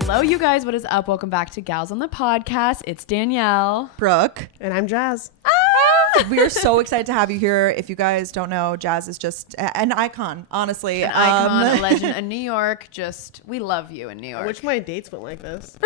Hello, you guys. What is up? Welcome back to Gals on the Podcast. It's Danielle. Brooke. And I'm Jazz. We are so excited to have you here. If you guys don't know, Jazz is just an icon, honestly. An icon, a legend, a New York. Just, we love you in New York. I wish my dates went like this.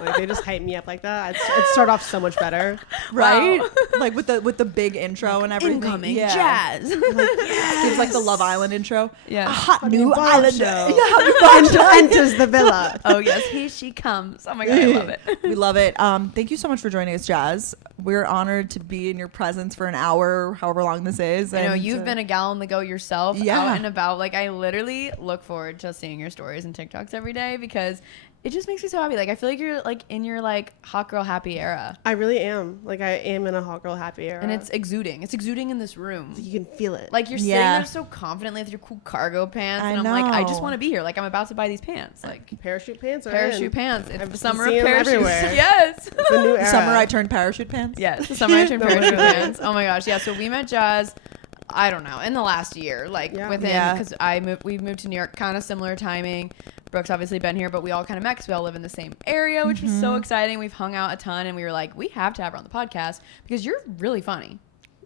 Like, they just hype me up like that. I'd start off so much better. Right? Wow. Like with the big intro and everything. Incoming Jazz. Like, yes. It's like the Love Island intro. Yeah. A hot new island. Enters the villa. Oh, yes. Here she comes. Oh, my God. I love it. We love it. Thank you so much for joining us, Jazz. We're honored to be in your presence for an hour, however long this is. I know you've been a gal on the go yourself, out and about. Like, I literally look forward to seeing your stories and TikToks every day because it just makes me so happy. Like, I feel like you're like in your like hot girl happy era. I really am. Like, I am in a hot girl happy era. And it's exuding. It's exuding in this room. You can feel it. Like, you're sitting there so confidently with your cool cargo pants. And I'm like, I just want to be here. Like, I'm about to buy these pants. Like, parachute pants are parachute in. pants. It's I've the summer seen of parachutes. everywhere. Yes. It's a new era. Summer I turned parachute pants. Yes. The summer I turned parachute pants. Oh my gosh. Yeah. So we met Jazz, I don't know, in the last year. Like, within, because we moved to New York, kind of similar timing. Brooke's obviously been here, but we all kind of met because we all live in the same area, which was so exciting. We've hung out a ton, and we were like, we have to have her on the podcast because you're really funny.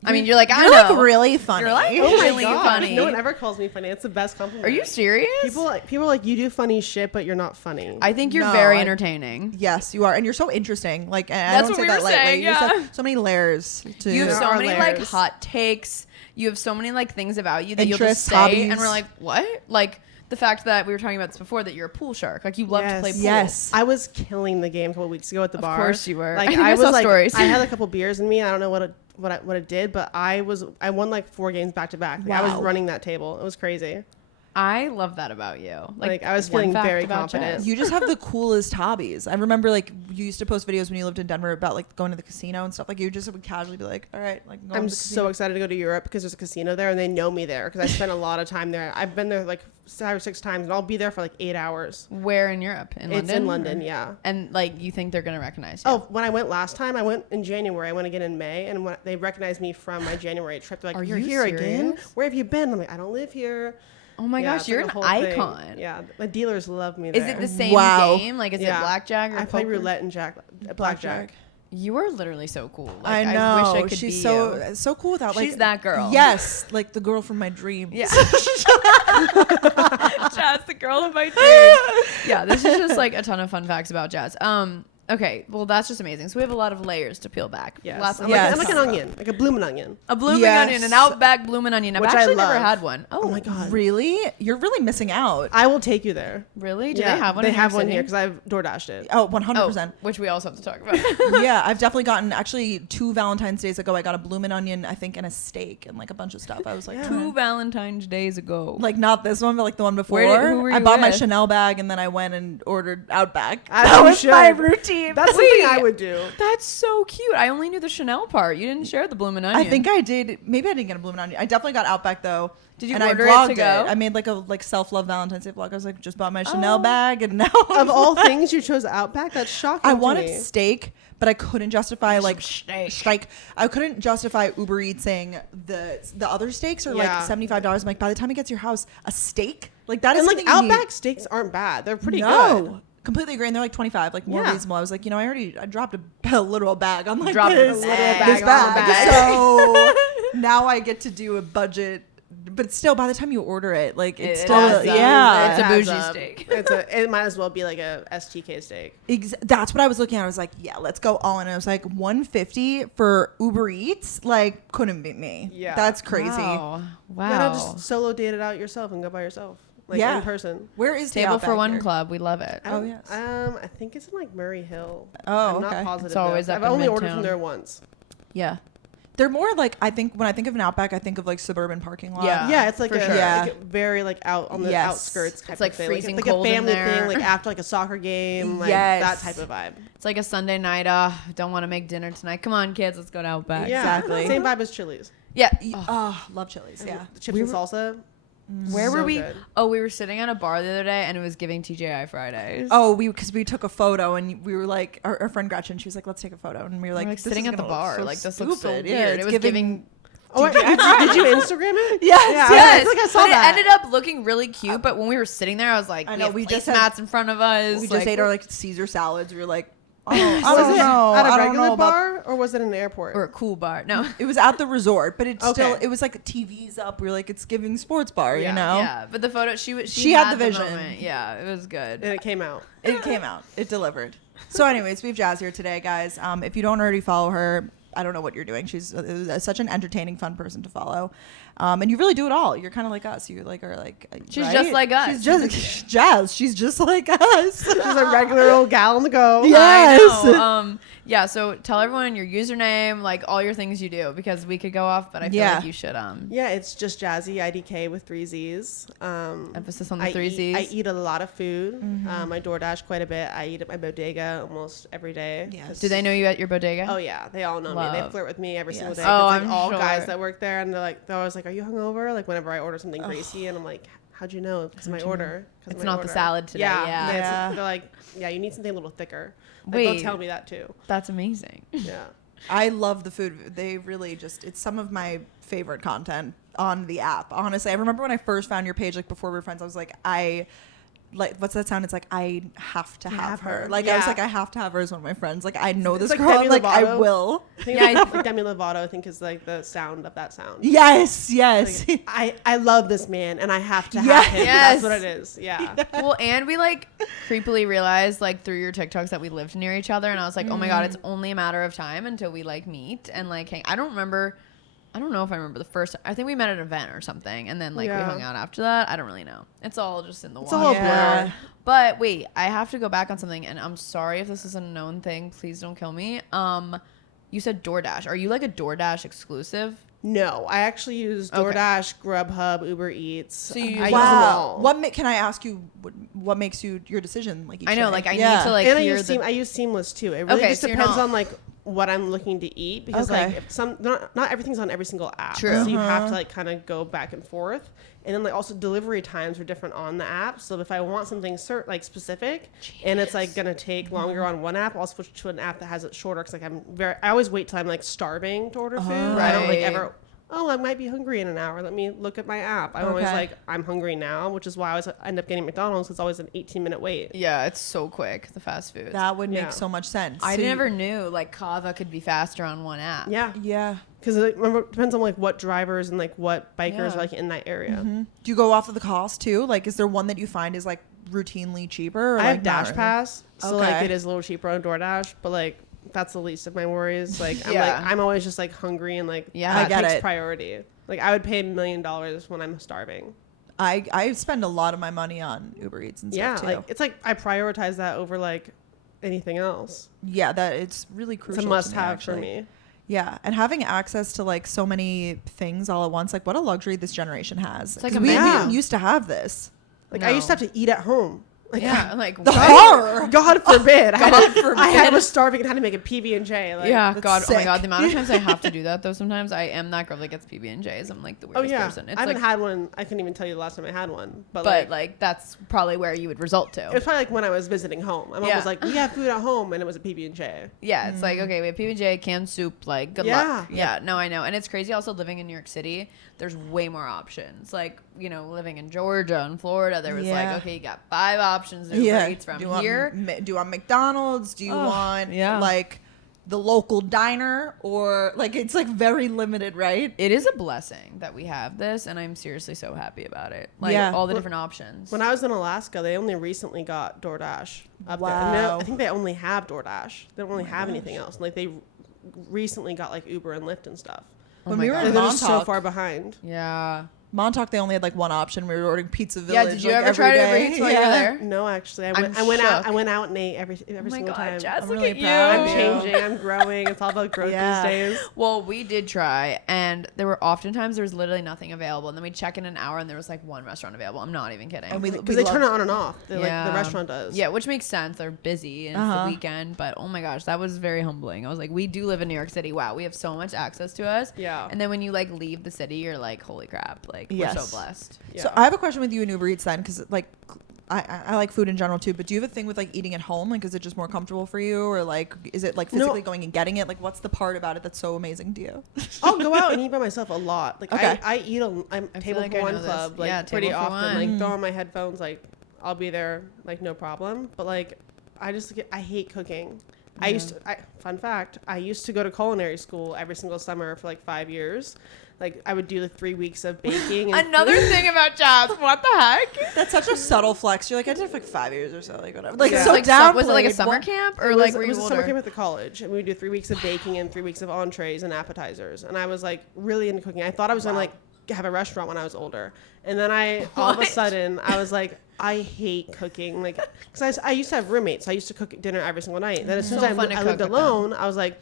I mean, you're like, I know. Like really funny. You're like Oh my really gosh. funny. No one ever calls me funny. It's the best compliment. Are you serious? People are like, you do funny shit, but you're not funny. I think you're very entertaining. Yes, you are, and you're so interesting. Like, and That's I don't what say we that were lightly. saying, You just have so many layers to. You have so many like layers. hot takes. You have so many like things about you that you'll just Interests, say, hobbies. and we're like, what? Like the fact that we were talking about this before, that you're a pool shark. Like you love to play pool. Yes. I was killing the game a couple weeks ago at the bar. Of course you were. Like, I was saw like, stories. I had a couple beers in me. I don't know what it did, but I won like 4 games back to back. Like, I was running that table. It was crazy. I love that about you. Like I was feeling very confident. You just have the coolest hobbies. I remember like you used to post videos when you lived in Denver about like going to the casino and stuff. Like you just would casually be like, all right, like I'm so excited to go to Europe because there's a casino there and they know me there because I spent a lot of time there. I've been there like 5 or 6 times and I'll be there for like 8 hours. Where in Europe? In London? It's in London, yeah. And like you think they're gonna recognize you? Oh, when I went last time, I went in January. I went again in May, and when they recognized me from my January trip. They're like, "You're here again? Where have you been?" I'm like, "I don't live here." Oh my gosh, you're an icon. Thing. Yeah, my dealers love me there. Is it the same game? Like, is it blackjack or I play poker? roulette and blackjack. You are literally so cool. Like, I know. I wish I could She's be so cool without like. She's that girl. Yes, like the girl from my dreams. Yeah. Jazz, the girl of my dreams. Yeah, this is just like a ton of fun facts about Jazz. Okay, well that's just amazing. So we have a lot of layers to peel back. Yes. Lots of I'm like an onion, like a blooming onion. A blooming onion, an Outback blooming onion. I've Which actually I love. never had one. Oh my god, really? You're really missing out. I will take you there. Really? Do they have one? They have one here because I've DoorDashed it. Oh, 100%. Which we also have to talk about. Yeah, I've definitely gotten actually 2 Valentine's days ago. I got a bloomin' onion, I think, and a steak and like a bunch of stuff. I was like 2 Valentine's days ago. Like not this one, but like the one before. Who were you I bought my with? Chanel bag and then I went and ordered Outback. That was my routine. That's something I would do. That's so cute. I only knew the Chanel part. You didn't share the bloomin' onion. I think I did. Maybe I didn't get a bloomin' onion. I definitely got Outback though. Did you and order I vlogged it to go? I made like a self-love Valentine's Day vlog. I was like, just bought my Chanel bag and now Of all things, you chose Outback. That's shocking. I to wanted me. steak, but I couldn't justify like steak. I couldn't justify Uber Eatsing the other steaks are like $75. I'm like, by the time it gets to your house, a steak like that is And like something you Outback need. steaks aren't bad. They're pretty good. Completely agree. And they're like 25, like more reasonable. I was like, I dropped a literal bag on like Dropped this, a literal bag this on bag. the bag. So now I get to do a budget, but still by the time you order it, like it's still, adds up. yeah. It's a It bougie adds up. steak. It might as well be like a STK steak. That's what I was looking at. I was like, yeah, let's go all in. And I was like, $150 for Uber Eats, like couldn't beat me. Yeah. That's crazy. Wow. Yeah, no, just solo date it out yourself and go by yourself. Like in person. Where is the Table Outback for One here? club? We love it. Oh yes. I think it's in like Murray Hill. Oh, I'm okay. not positive. It's always though. up I've in only ordered Midtown. from there once. Yeah. They're more like, I think when I think of an Outback, I think of like suburban parking lot. Yeah, it's like for a sure. like very like out on the Yes. outskirts. Type It's like of thing. freezing like cold a in family there. thing, like after like a soccer game, like Yes. that type of vibe. It's like a Sunday night. Don't want to make dinner tonight. Come on, kids. Let's go to Outback. Yeah, Exactly. Same vibe as Chili's. Yeah. Oh, love Chili's. Yeah. The chips and salsa. Where were So we? good. Oh, we were sitting at a bar the other day, and it was giving TGI Fridays. Oh, because we took a photo and we were like, our friend Gretchen, she was like, let's take a photo, and we were like, We're, this sitting is at the gonna look bar. so like this looks so stupid. weird. Yeah, it was giving Oh, did you Instagram it? Yes. Yeah, Yes. I feel like I saw but that. it ended up looking really cute. But when we were sitting there, I was like, I know, we just had- placemats in front of us. We like, just ate our like Caesar salads. We were like, oh, I Was don't it know. at a I don't regular know about bar or was it in the airport? or a cool bar. No. It was at the resort, but it's still, Okay. it was like TVs up. We were like, it's giving sports bar, Yeah. you know? Yeah, but the photo She had the vision. moment. Yeah, it was good. And it came out. It came out. It delivered. So anyways, we have Jazz here today, guys. If you don't already follow her, I don't know what you're doing. She's such an entertaining, fun person to follow. And you really do it all. You're kind of like us. You like are like She's right? just like us. She's just Jazz. She's just like us. She's a regular old gal on the go. Yes. I know. Yeah, so tell everyone your username, like all your things you do, because we could go off, but I feel like you should Yeah, it's just JustJazzzyIDK with 3 Z's. Emphasis on the 3 Z's. I eat a lot of food. I DoorDash quite a bit. I eat at my bodega almost every day. Yes. Do they know you at your bodega? Oh yeah, they all know me. They flirt with me every single day. Oh, It's like I'm all sure. guys that work there, and they're always like, "Are you hungover?" Like whenever I order something greasy, and I'm like, "How'd you know?" Because of my order. It's not the salad today. Yeah. Yeah. They're like, "Yeah, you need something a little thicker." Like, Wait. they'll tell me that too. That's amazing. Yeah. I love the food. They really just, it's some of my favorite content on the app. Honestly, I remember when I first found your page, like before we were friends, I was like, what's that sound? It's like, I have to have her. Like, I was like, I have to have her as one of my friends. Like, I know this like girl. Demi Like, I Lovato. will. I think like Demi Lovato, I think, is like the sound of that sound. Yes, yes. Like, I love this man and I have to Yes. have him. Yes. That's what it is. Yeah. Well, and we like creepily realized like through your TikToks that we lived near each other, and I was like, oh my god, it's only a matter of time until we like meet and like hang. I don't know if I remember the first. I think we met at an event or something, and then like we hung out after that. I don't really know. It's all just in the It's water. all Yeah. blur. But wait, I have to go back on something, and I'm sorry if this is a known thing. Please don't kill me. You said DoorDash. Are you like a DoorDash exclusive? No, I actually use DoorDash, Grubhub, Uber Eats. So you use I use them all. Can I ask you what makes you your decision? Like each I know, day? like I need to like and hear I use Seamless too. It really just so you're depends not- on like what I'm looking to eat because like if not everything's on every single app. True. So you have to like kind of go back and forth. And then like also delivery times are different on the app. So if I want something like specific and it's like gonna take longer on one app, I'll switch to an app that has it shorter. Cause like I always wait till I'm like starving to order food. I don't like Right. ever. Oh, I might be hungry in an hour. Let me look at my app. I'm always like, I'm hungry now, which is why I always end up getting McDonald's. It's always an 18-minute wait. Yeah, it's so quick, the fast food. That would make so much sense. I never knew like Kava could be faster on one app. Yeah. Yeah. Because it depends on like what drivers and like what bikers are like in that area. Do you go off of the cost too? Like, is there one that you find is like routinely cheaper? Or I like have Dash not? Pass, so like Okay. it is a little cheaper on DoorDash, but like that's the least of my worries. Like Yeah. I'm always just like hungry and like Yeah, that I get takes it. priority. Like I would pay $1 million when I'm starving. I spend a lot of my money on Uber Eats and Yeah, stuff too. like it's like I prioritize that over like anything else. Yeah, that it's really crucial. It's a to must-have for actually. me. Yeah, and having access to like so many things all at once, like what a luxury this generation has. It's like 'Cause a we man. didn't used to have this. Like I used to have to eat at home. Like, Yeah, like The what? horror. God forbid. I was starving and had to make a PB&J. Like, Yeah, That's God, oh my sick. god, the amount of times I have to do that though. Sometimes I am that girl that gets PB&Js. I'm like the Oh weirdest yeah. person. It's I haven't like, had one. I couldn't even tell you the last time I had one. But like that's probably where you would result to. it was probably like when I was visiting home. My mom Yeah. was like, "We have food at home," and it was a PB&J. Yeah, it's like, okay, we have PB&J, canned soup, like, good Yeah. luck. Yeah, no, I know. And it's crazy also living in New York City, there's way more options. Like, you know, living in Georgia and Florida, there was Yeah. like, okay, you got 5 options. Uber Eats from Do you here. do you want McDonald's? Do you want like the local diner? Or like it's like very limited, right? It is a blessing that we have this, and I'm seriously so happy about it. Like, Yeah. all the different options. When I was in Alaska, they only recently got DoorDash up there. Wow. And I think they only have DoorDash. They don't really have anything else. Like they recently got like Uber and Lyft and stuff. Oh When my we were God. in They're just so Montauk, far behind. Yeah. Montauk, they only had like one option. We were ordering Pizza Village. Yeah, did you like, ever every try to Uber day. Eats while you were there? No, actually, I I'm went out. shook. I went out and ate every Oh my single God, time. Jess, I'm look really at proud you. I'm changing. I'm growing. It's all about growth Yeah. these days. Well, we did try, and there were oftentimes there was literally nothing available, and then we check in an hour, and there was like one restaurant available. I'm not even kidding. And we Because they turn it on and off. Like Yeah. the restaurant does. Yeah, which makes sense. They're busy and it's the weekend, but oh my gosh, that was very humbling. I was like, we do live in New York City. Wow, we have so much access to us. Yeah. And then when you like leave the city, you're like, holy crap, like we're Yes. so blessed. Yeah. So I have a question with you in Uber Eats then, because like I like food in general too, but do you have a thing with like eating at home? Like, is it just more comfortable for you, or like, is it like physically going and getting it? Like, what's the part about it that's so amazing to you? I'll go out and eat by myself a lot. Like, Okay. I eat I'm table for one club, like pretty often. Like, throw on my headphones, like I'll be there, like no problem. But like, I hate cooking. Fun fact, I used to go to culinary school every single summer for like 5 years. Like, I would do the 3 weeks of baking. And Another thing about jazz, what the heck? That's such a subtle flex. You're like, I did it for like 5 years or so, like whatever. Like, Yeah. so Like, downplayed. was it like a summer camp or like were you it was a older? summer camp at the college, and we would do 3 weeks of baking and 3 weeks of entrees and appetizers. And I was like really into cooking. I thought I was gonna like have a restaurant when I was older, and then all of a sudden I was like, I hate cooking, like, because I used to have roommates. So I used to cook dinner every single night. Then as soon as I lived alone, I was like,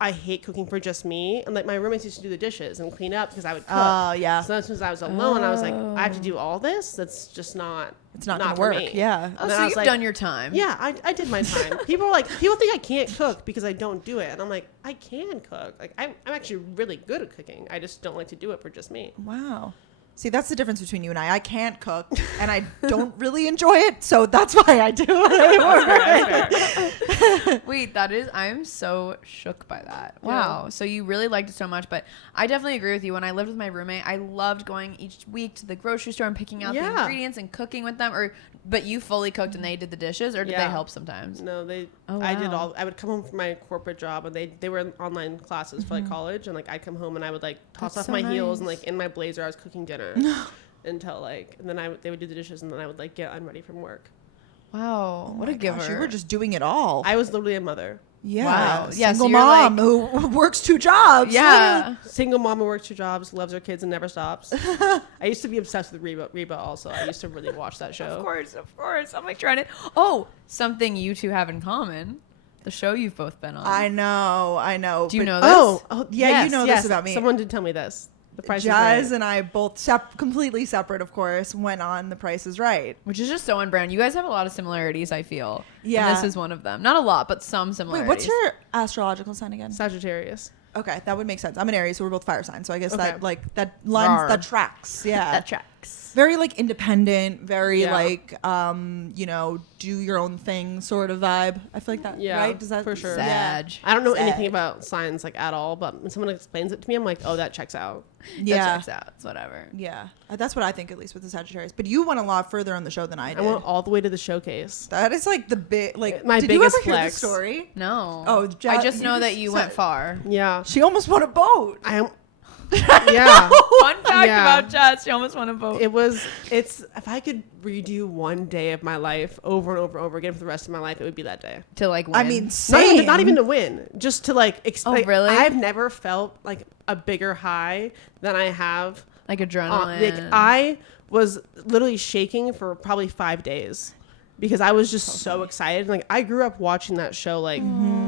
I hate cooking for just me. And like my roommates used to do the dishes and clean up because I would cook. Oh, yeah. So as soon as I was alone, I was like, I have to do all this. That's just not. It's not gonna for work. me. Yeah. Oh, so you've done your time. Yeah, I did my time. People think I can't cook because I don't do it. And I'm like, I can cook. Like, I'm actually really good at cooking. I just don't like to do it for just me. Wow. See, that's the difference between you and I. I can't cook, and I don't really enjoy it, so that's why I do it. Wait, I'm so shook by that. Wow. So you really liked it so much, but I definitely agree with you. When I lived with my roommate, I loved going each week to the grocery store and picking out the ingredients and cooking with them. But you fully cooked and they did the dishes, or did they help sometimes? No, they. Oh, wow. I did all. I would come home from my corporate job, and they were in online classes for like college, and like I'd come home and I would like toss off my heels and like in my blazer I was cooking dinner until like, and then they would do the dishes, and then I would like get unready from work. Wow, what a giver! Gosh, you were just doing it all. I was literally a mother. Yeah. Wow. Yeah, Single so you're mom like, who works 2 jobs. yeah. Single mom who works 2 jobs, loves her kids and never stops. I used to be obsessed with Reba also. I used to really watch that show. Of course. I'm like trying to. Oh, something you two have in common. The show you've both been on. I know. Do you know this? Oh, yeah, you know this about me. Someone did tell me this. The Price Jazz is Right. and I both completely separate, of course, went on The Price is Right. Which is just so on brand. You guys have a lot of similarities, I feel. Yeah. And this is one of them. Not a lot, but some similarities. Wait, what's your astrological sign again? Sagittarius. Okay, that would make sense. I'm an Aries, so we're both fire signs. So I guess Okay. that lines, Rawr. that tracks. Yeah. That tracks. Very like independent, very Yeah. like do your own thing sort of vibe. I feel like that. Yeah, right? Does that for sure. Yeah. Sag. I don't know Sag. anything about signs like at all, but when someone explains it to me, I'm like, oh, that checks out. Yeah. That checks out. It's whatever. Yeah. That's what I think, at least with the Sagittarius. But you went a lot further on the show than I did. I went all the way to the showcase. That is like the big My did you biggest ever hear the flex. story? No. Oh, I just know that you went far. Yeah. She almost won a boat. I am. Yeah. Fun fact Yeah. about Jazz, she almost won a vote. It's if I could redo one day of my life over and over and over again for the rest of my life, it would be that day. To like win. I mean, same. Not even to win, just to like Oh, really? I've never felt like a bigger high than I have. like adrenaline. Like I was literally shaking for probably 5 days because I was just so excited. Like I grew up watching that show like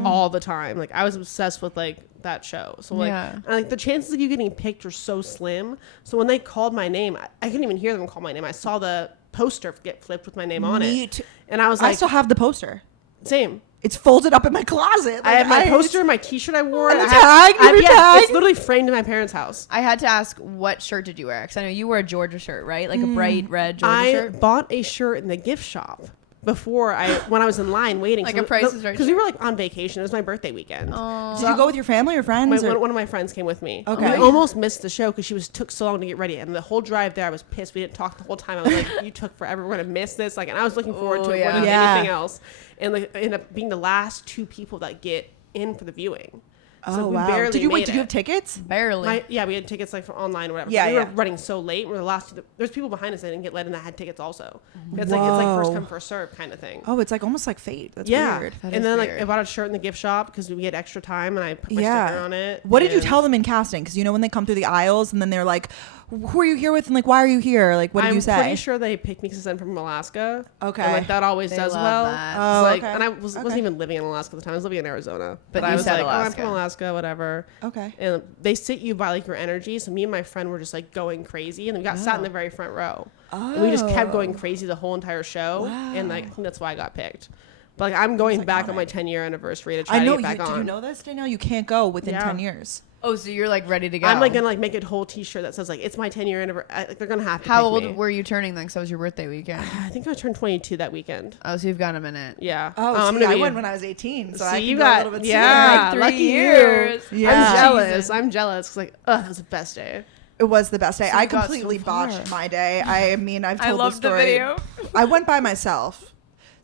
all the time. Like I was obsessed with like that show. So like, and, like the chances of you getting picked are so slim. So when they called my name, I couldn't even hear them call my name. I saw the poster get flipped with my name on it, and I was like, I still have the poster. Same. It's folded up in my closet. Like, I have my poster, my T-shirt I wore. And a I tag, have, your yeah, tag. it's literally framed in my parents' house. I had to ask, what shirt did you wear? Because I know you wore a Georgia shirt, right? Like a bright red Georgia I shirt. bought a shirt in the gift shop before when I was in line waiting. Like a Price is Right because we were like on vacation. It was my birthday weekend. Did you go with your family or friends? One of my friends came with me. Okay. I almost missed the show because she took so long to get ready, and the whole drive there, I was pissed. We didn't talk the whole time. I was like, "You took forever. We're gonna miss this." Like, and I was looking forward to it more than anything else. And like, ended up being the last 2 people that get in for the viewing. So we barely Did you made Did you have tickets? Barely. Yeah, we had tickets like from online or whatever. Yeah, we yeah. were running so late. We were the last. There's people behind us that didn't get let in that had tickets also. It's like first come first serve kind of thing. Oh, it's like almost like fate. That's Yeah, weird. and then like I bought a shirt in the gift shop because we had extra time, and I put my sticker on it. What did you tell them in casting? Because you know when they come through the aisles and then they're like, "Who are you here with?" and like, "Why are you here?" Like, what did you say? I'm pretty sure they picked me because I'm from Alaska. Okay. And like that always They does love well. that. Oh, Like, okay. and I wasn't even living in Alaska at the time. I was living in Arizona. But I you was said like, Alaska. "Oh, I'm from Alaska, whatever." Okay. And they sit you by like your energy. So me and my friend were just like going crazy, and we got sat in the very front row. And we just kept going crazy the whole entire show. Wow. And like I think that's why I got picked. But like I'm going back on my 10-year anniversary to try to get back on. Did you know this, Danielle? You can't go within 10 years. Oh, so you're like ready to go. I'm like gonna like make a whole T-shirt that says like it's my 10-year anniversary. Like they're gonna have to. How pick old me. were you turning then? Because that was your birthday weekend. I think I turned 22 that weekend. Oh, so you've got a minute. Yeah. Oh, I'm see, gonna I be, went when I was 18, so see, I you can got go a little bit yeah, Like 3 lucky years. you. Yeah. I'm jealous. Jesus. I'm jealous because like, that was the best day. It was the best day. So I you got completely so far. botched my day. I mean, I've I told loved the story. the video. I went by myself.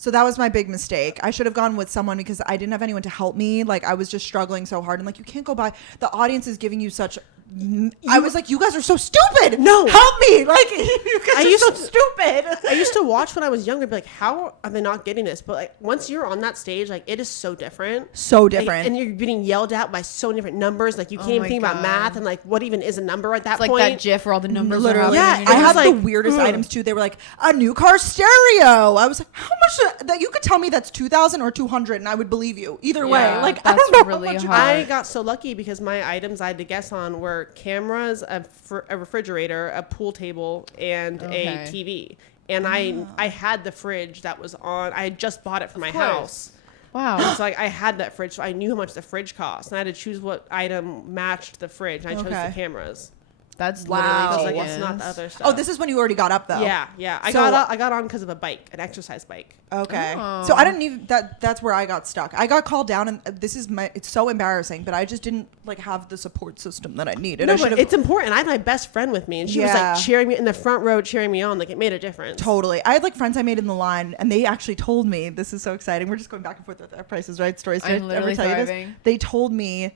So that was my big mistake. I should have gone with someone because I didn't have anyone to help me. Like I was just struggling so hard. And like, you can't go by. The audience is giving you such. I was like, you guys are so stupid. No. Help me. Like, you guys are so stupid. I used to watch when I was younger, be like, how are they not getting this? But like, once you're on that stage, like, it is so different. So Like, different. and you're getting yelled at by so many different numbers. Like, you can't Oh even my think about God. math and like, what even is a number at that It's like point. that GIF where all the numbers Literally. are Yeah, happening. I and had it's like, the weirdest ugh. items too. They were like, a new car stereo. I was like, how much that you could tell me that's 2,000 or 200 and I would believe you. Either way. Yeah, Like, I that's don't know really how much hard. I got so lucky because my items I had to guess on were cameras, a refrigerator, a pool table, and Okay. a TV. And I had the fridge that was on. I had just bought it for my house. Wow. So like I had that fridge, so I knew how much the fridge cost, and I had to choose what item matched the fridge. And I chose Okay. the cameras. That's Wow. I was literally like, what's not the genius. other stuff? Oh, this is when you already got up though. Yeah. I So- got on because of a bike, an exercise bike. Okay. Oh. So I didn't even that's where I got stuck. I got called down and this is it's so embarrassing, but I just didn't like have the support system that I needed. No, I but should have it's important. I had my best friend with me, and she was Yeah. like cheering me in the front row, cheering me on. Like it made a difference. totally. I had like friends I made in the line and they actually told me, this is so exciting. We're just going back and forth with our Prices Right stories. Did I'm I ever literally tell you this? thriving. They told me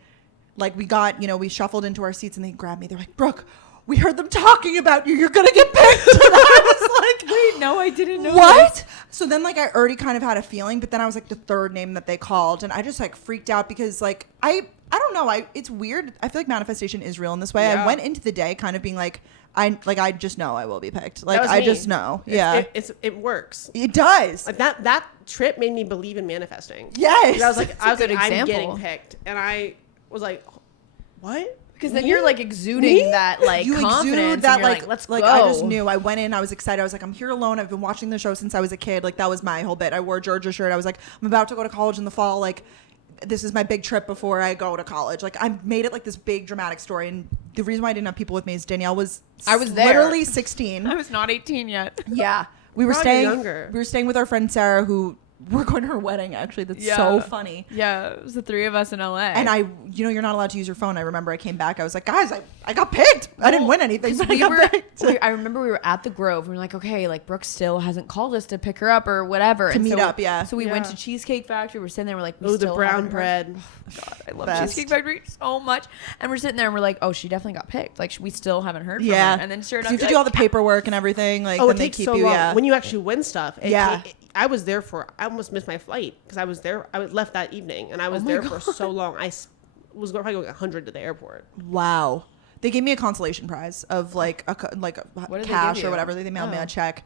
like we got, we shuffled into our seats and they grabbed me. They're like, "Brooke, we heard them talking about you. You're going to get picked." And I was like, Wait, no, I didn't know. what? So then like I already kind of had a feeling, but then I was like the third name that they called and I just like freaked out because like I don't know, it's weird. I feel like manifestation is real in this way. Yeah. I went into the day kind of being like I just know I will be picked. Like was I me. just know. Yeah. It works. It does. Like that trip made me believe in manifesting. Yes. I was like, a good I'm example. getting picked, and I was like, what? Because then Me? you're like exuding Me? that like you confidence. exude that and you're like let's like go. I just knew. I went in, I was excited. I was like, I'm here alone. I've been watching the show since I was a kid. Like that was my whole bit. I wore a Georgia shirt. I was like, I'm about to go to college in the fall. Like this is my big trip before I go to college. Like I made it like this big dramatic story. And the reason why I didn't have people with me is Danielle I was there. literally 16. I was not 18 yet. Yeah. We were Probably staying younger. We were staying with our friend Sarah, who we're going to her wedding actually. That's so funny. Yeah, it was the three of us in LA. And you're not allowed to use your phone. I remember I came back. I was like, guys, I got picked. I didn't win anything, but I got picked. I remember we were at the Grove. We were like, okay, like Brooke still hasn't called us to pick her up or whatever. To meet up, yeah. So we went Yeah. to Cheesecake Factory. We're sitting there. We're like, we Oh, the still brown haven't heard. bread. God, I love Best. Cheesecake Factory so much. And we're sitting there and we're like, oh, she definitely got picked. Like we still haven't heard from Yeah. her. And then sure 'Cause enough, you have to do all the paperwork and everything. Like, Oh, then it they takes keep so you. long. Yeah. When you actually win stuff, Yeah. I was there I almost missed my flight because I was there. I left that evening, and I was my there God. for so long. Was probably going 100 to the airport. Wow. They gave me a consolation prize of like What did they cash give or you? whatever. They mailed me Oh. a check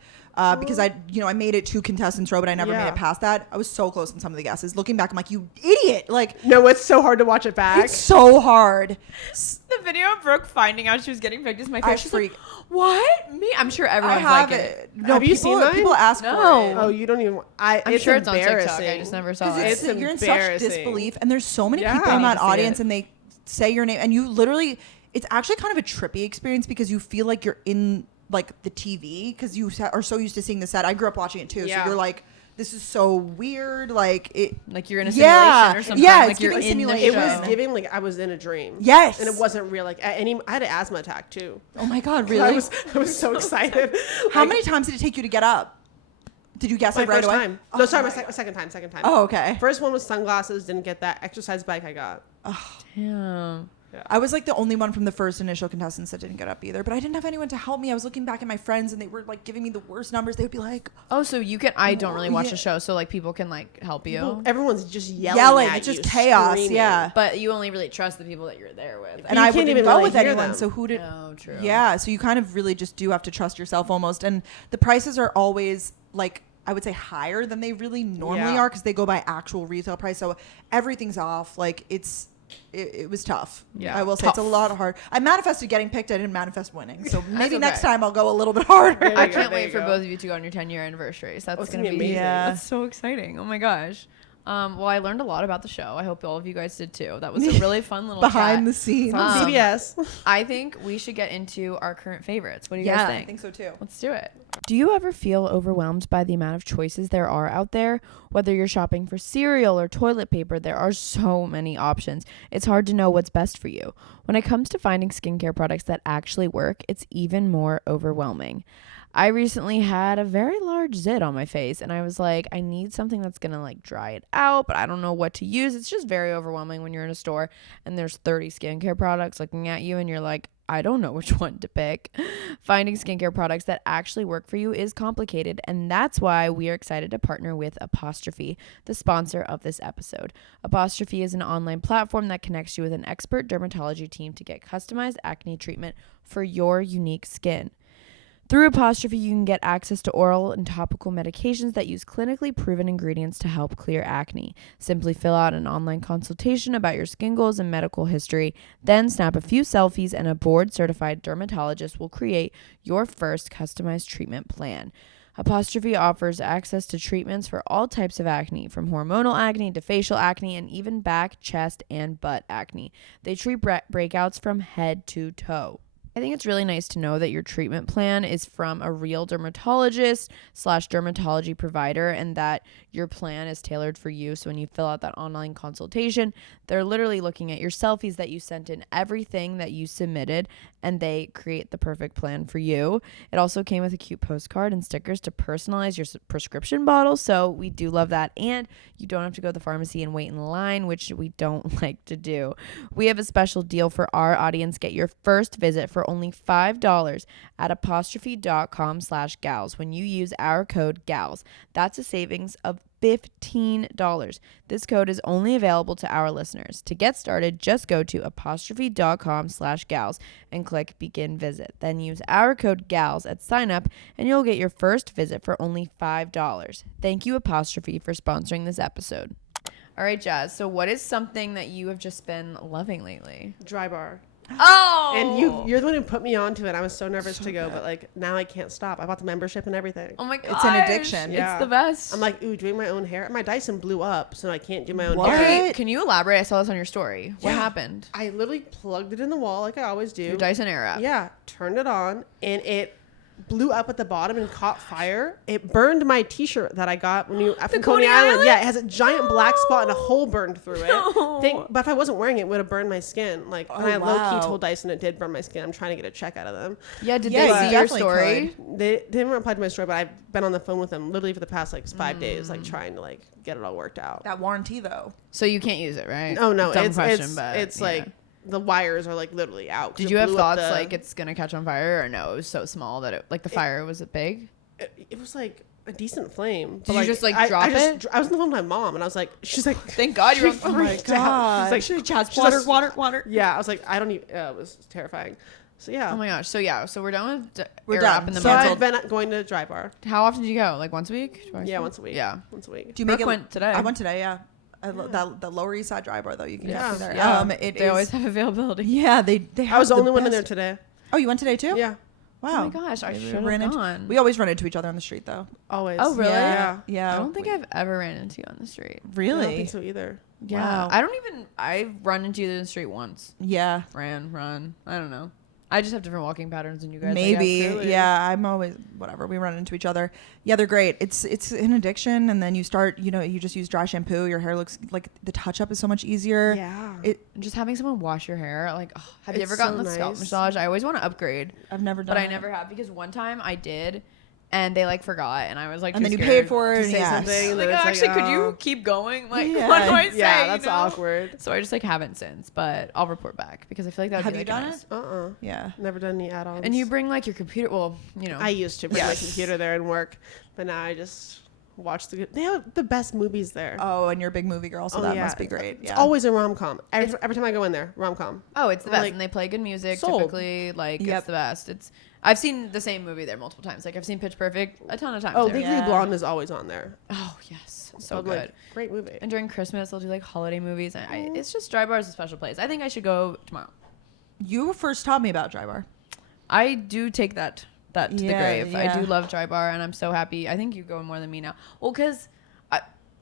because I made it to contestants row, but I never made Yeah. it past that. I was so close in some of the guesses. Looking back, I'm like, you idiot! Like No, it's so hard to watch it back. it's so hard. the video of Brooke finding out she was getting picked is my I favorite. She's like, freak. what? Me? I'm sure I everyone's have like it. it. No, Have you people, seen mine? people ask No. for it. Oh, you don't even. I'm sure it's on TikTok. embarrassing. I just never saw 'Cause it. It's you're in such embarrassing. disbelief, and there's so many Yeah. people I in need that to see audience, it. and they say your name, and you literally, it's actually kind of a trippy experience because you feel like you're in like the TV because you are so used to seeing the set. I grew up watching it too, Yeah. so you're like, this is so weird. Like it, Like you're in a simulation Yeah. or something. Yeah, like it's you're giving in the simulation. It was show. giving like I was in a dream. Yes. And it wasn't real. Like I had an asthma attack too. oh my god, I really? was so excited. How Like, many times did it take you to get up? Did you guess My it right first away? time. Oh No, sorry, my my second time. Second time. Oh, okay. First one was sunglasses. Didn't get that. Exercise bike I got. Damn. I was like the only one from the first initial contestants that didn't get up either, but I didn't have anyone to help me. I was looking back at my friends and they were like giving me the worst numbers. They would be like, Oh, so you can. I don't really watch Yeah. the show, so like people can like help you. Well, everyone's just yelling. yelling. At It's just you, chaos. screaming. Yeah. But you only really trust the people that you're there with. And You I can't wouldn't even go really with hear anyone. them. So who did? Oh, true. Yeah. So you kind of really just do have to trust yourself almost. And the prices are always like, I would say higher than they really normally Yeah. are because they go by actual retail price. So everything's off. Like it was tough. Yeah. I will say it's a lot hard. I manifested getting picked. I didn't manifest winning. So maybe okay. next time I'll go a little bit harder. There you I go, can't there wait you for go. both of you to go on your 10-year anniversary. So that's it's gonna gonna be be amazing. Yeah. That's so exciting. Oh my gosh. Well, I learned a lot about the show. I hope all of you guys did too. That was a really fun little behind chat. the scenes. On CBS. I think we should get into our current favorites. What do you guys think? I think so too. Let's do it. Do you ever feel overwhelmed by the amount of choices there are out there? Whether you're shopping for cereal or toilet paper, there are so many options. It's hard to know what's best for you. When it comes to finding skincare products that actually work, it's even more overwhelming. I recently had a very large zit on my face and I was like, I need something that's going to like dry it out, but I don't know what to use. It's just very overwhelming when you're in a store and there's 30 skincare products looking at you and you're like, I don't know which one to pick. Finding skincare products that actually work for you is complicated, and that's why we are excited to partner with Apostrophe, the sponsor of this episode. Apostrophe is an online platform that connects you with an expert dermatology team to get customized acne treatment for your unique skin. Through Apostrophe, you can get access to oral and topical medications that use clinically proven ingredients to help clear acne. Simply fill out an online consultation about your skin goals and medical history, then snap a few selfies and a board-certified dermatologist will create your first customized treatment plan. Apostrophe offers access to treatments for all types of acne, from hormonal acne to facial acne and even back, chest, and butt acne. They treat breakouts from head to toe. I think it's really nice to know that your treatment plan is from a real dermatologist/dermatology provider and that your plan is tailored for you. So when you fill out that online consultation, they're literally looking at your selfies that you sent in, everything that you submitted, and they create the perfect plan for you. It also came with a cute postcard and stickers to personalize your prescription bottle. So we do love that. And you don't have to go to the pharmacy and wait in line, which we don't like to do. We have a special deal for our audience. Get your first visit for only $5 at apostrophe.com/gals when you use our code GALS. That's a savings of $15. This code is only available to our listeners. To get started, just go to apostrophe.com/gals and click begin visit. Then use our code GALS at sign up and you'll get your first visit for only $5. Thank you, Apostrophe, for sponsoring this episode. All right, Jazz. So what is something that you have just been loving lately? Dry bar. Oh! And you're the one who put me onto it. I was so nervous to go, but like now I can't stop. I bought the membership and everything. Oh my god. It's an addiction. Yeah. It's the best. I'm like, ooh, doing my own hair. My Dyson blew up, so I can't do my own What? hair. Okay, can you elaborate? I saw this on your story. What happened? I literally plugged it in the wall like I always do. Your Dyson Airwrap. Yeah, turned it on, and it blew up at the bottom and caught fire. It burned my t-shirt that I got when from Coney Island. Yeah, it has a giant black spot and a hole burned through it. No. But if I wasn't wearing it, it would have burned my skin. Like, and I wow. low-key told Dyson it did burn my skin. I'm trying to get a check out of them. Yeah, did Yeah, they you see your definitely story? They didn't reply to my story, but I've been on the phone with them literally for the past like 5 days, like trying to like get it all worked out. That warranty though. So you can't use it, right? Oh no, Dumb it's question, but it's yeah. like the wires are like literally out. 'Cause Did it you have blew up thoughts like it's gonna catch on fire, or no? It was so small that it the fire was it big? It was like a decent flame. Did you just like drop it? I was on the phone with my mom, and I was like, she's like, Thank God you were. oh my god. She's like, Chaz, she's water. Yeah, I was like, I don't even. It was terrifying. So yeah. Oh my gosh. So we're done with We're Airwrap done. in the So mental. I've been going to Dry Bar. How often do you go? Like once a week? Twice Yeah, once a week. Yeah. Once a week. Do you make Brooke went today. I went today. Yeah. The Lower East Side Dry Bar though, you can get me there. Yeah. They always have availability. Yeah, they have. I was the only one in best- there today. Oh, you went today too? Yeah, Wow. Oh my gosh, I should have gone. We always run into each other on the street though. always. Oh, really? Yeah. Yeah. I don't think I've ever ran into you on the street. I Really? don't think so either. Yeah. Wow. I've run into you in the street once. Yeah. Run. I don't know. I just have different walking patterns than you guys. I Maybe. guess. really. Yeah. I'm always whatever. We run into each other. Yeah, they're great. It's an addiction, and then you start. You just use dry shampoo. Your hair looks like the touch up is so much easier. Yeah. It. And just having someone wash your hair, like, oh, have you It's ever gotten so the scalp nice. massage? I always want to upgrade, I've never done. but I it. never have because one time I did, and they like forgot, and I was like, And too then you scared paid for it. to say Yeah. something. Like, And then oh, it's like, actually, could you oh. keep going? Like, Yeah. what do I say? Yeah, that's you know? awkward. So I just like haven't since, but I'll report back because I feel like that would Have be you like, done nice. it? Yeah. Never done any add-ons. And you bring like your computer. Well, you know, I used to bring my Yes. computer there and work, but now I just watch They have the best movies there. Oh, and you're a big movie girl, so Oh, that yeah. must be great. Yeah. It's always a rom-com. Every time I go in there, rom-com. oh, it's the best, Like, and they play good music. sold. Typically, like Yep. it's the best. I've seen the same movie there multiple times. Like I've seen Pitch Perfect a ton of times. Oh, there. Legally Yeah. Blonde is always on there. Oh yes, so I'm good. like, great movie. And during Christmas, they'll do like holiday movies. It's just Dry Bar is a special place. I think I should go tomorrow. You first taught me about Dry Bar. I do take that to the Yeah, grave. I yeah. do love Dry Bar, and I'm so happy. I think you go more than me now. Well, because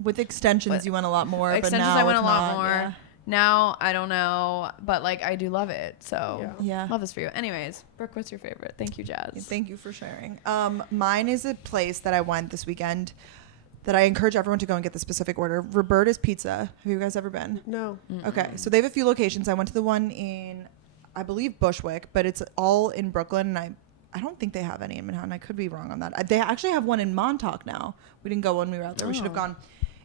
With extensions, you went a lot more. Extensions, but now I went a lot not, more. Yeah. Now, I don't know, but like I do love it. So yeah. love this for you. Anyways, Brooke, what's your favorite? Thank you, Jazz. Thank you for sharing. Mine is a place that I went this weekend that I encourage everyone to go and get the specific order. Roberta's Pizza. Have you guys ever been? No. Mm-mm. Okay, so they have a few locations. I went to the one in, I believe, Bushwick, but it's all in Brooklyn, and I don't think they have any in Manhattan. I could be wrong on that. They actually have one in Montauk now. We didn't go when we were out there. We should have gone.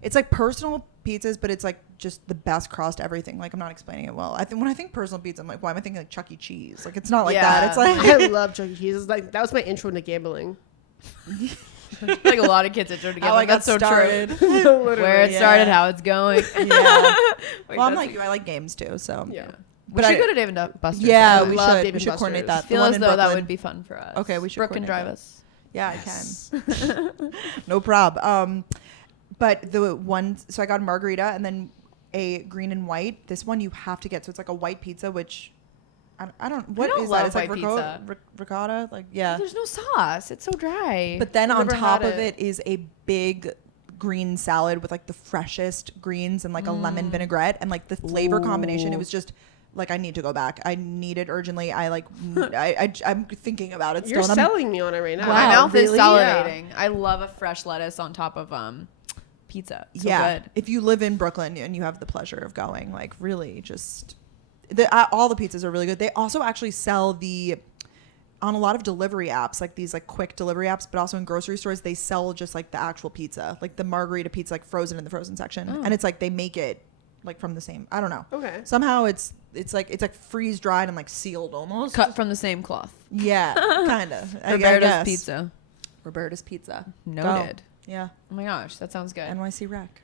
It's like personal pizzas, but it's like just the best crust everything. Like, I'm not explaining it well. When I think personal pizza, I'm like, why am I thinking like Chuck E. Cheese? Like, it's not like that. It's like I love Chuck E. Cheese. It's like that was my intro into gambling. Like a lot of kids intro to gambling. That's so started. true. Where it started, how it's going. Yeah. Wait, Well, I'm like you. I like games too. So Yeah. We should go to Dave and Buster's. Yeah, I we love should. Dave We and should coordinate Buster's. that. Feel The one as in though that Brooklyn. would be fun for us. Okay, we should Brooke can coordinate drive that. us. Yeah, Yes. I can. No prob. But the one, so I got a margarita and then a green and white. This one you have to get. So it's like a white pizza, which I don't. What don't is love that? It's like white pizza. ricotta. Like yeah. There's no sauce. It's so dry. But then on Never top had of it is a big green salad with like the freshest greens and like a lemon vinaigrette and like the flavor combination. It was just like I need to go back. I need it urgently. I'm thinking about it. You're still, and I'm- selling me on it right now. my Wow, mouth is really? salivating. I love a fresh lettuce on top of pizza. So good. If you live in Brooklyn and you have the pleasure of going, like really just all the pizzas are really good. They also actually sell on a lot of delivery apps, like these like quick delivery apps, but also in grocery stores, they sell just like the actual pizza, like the margarita pizza, like frozen in the frozen section. And it's like they make it like from the same, I don't know. Okay. Somehow it's like freeze dried and like sealed almost. Cut from the same cloth. Yeah, kind of. Roberta's Pizza. Roberta's Pizza. Noted. Go. Yeah. Oh my gosh, that sounds good. NYC Rec.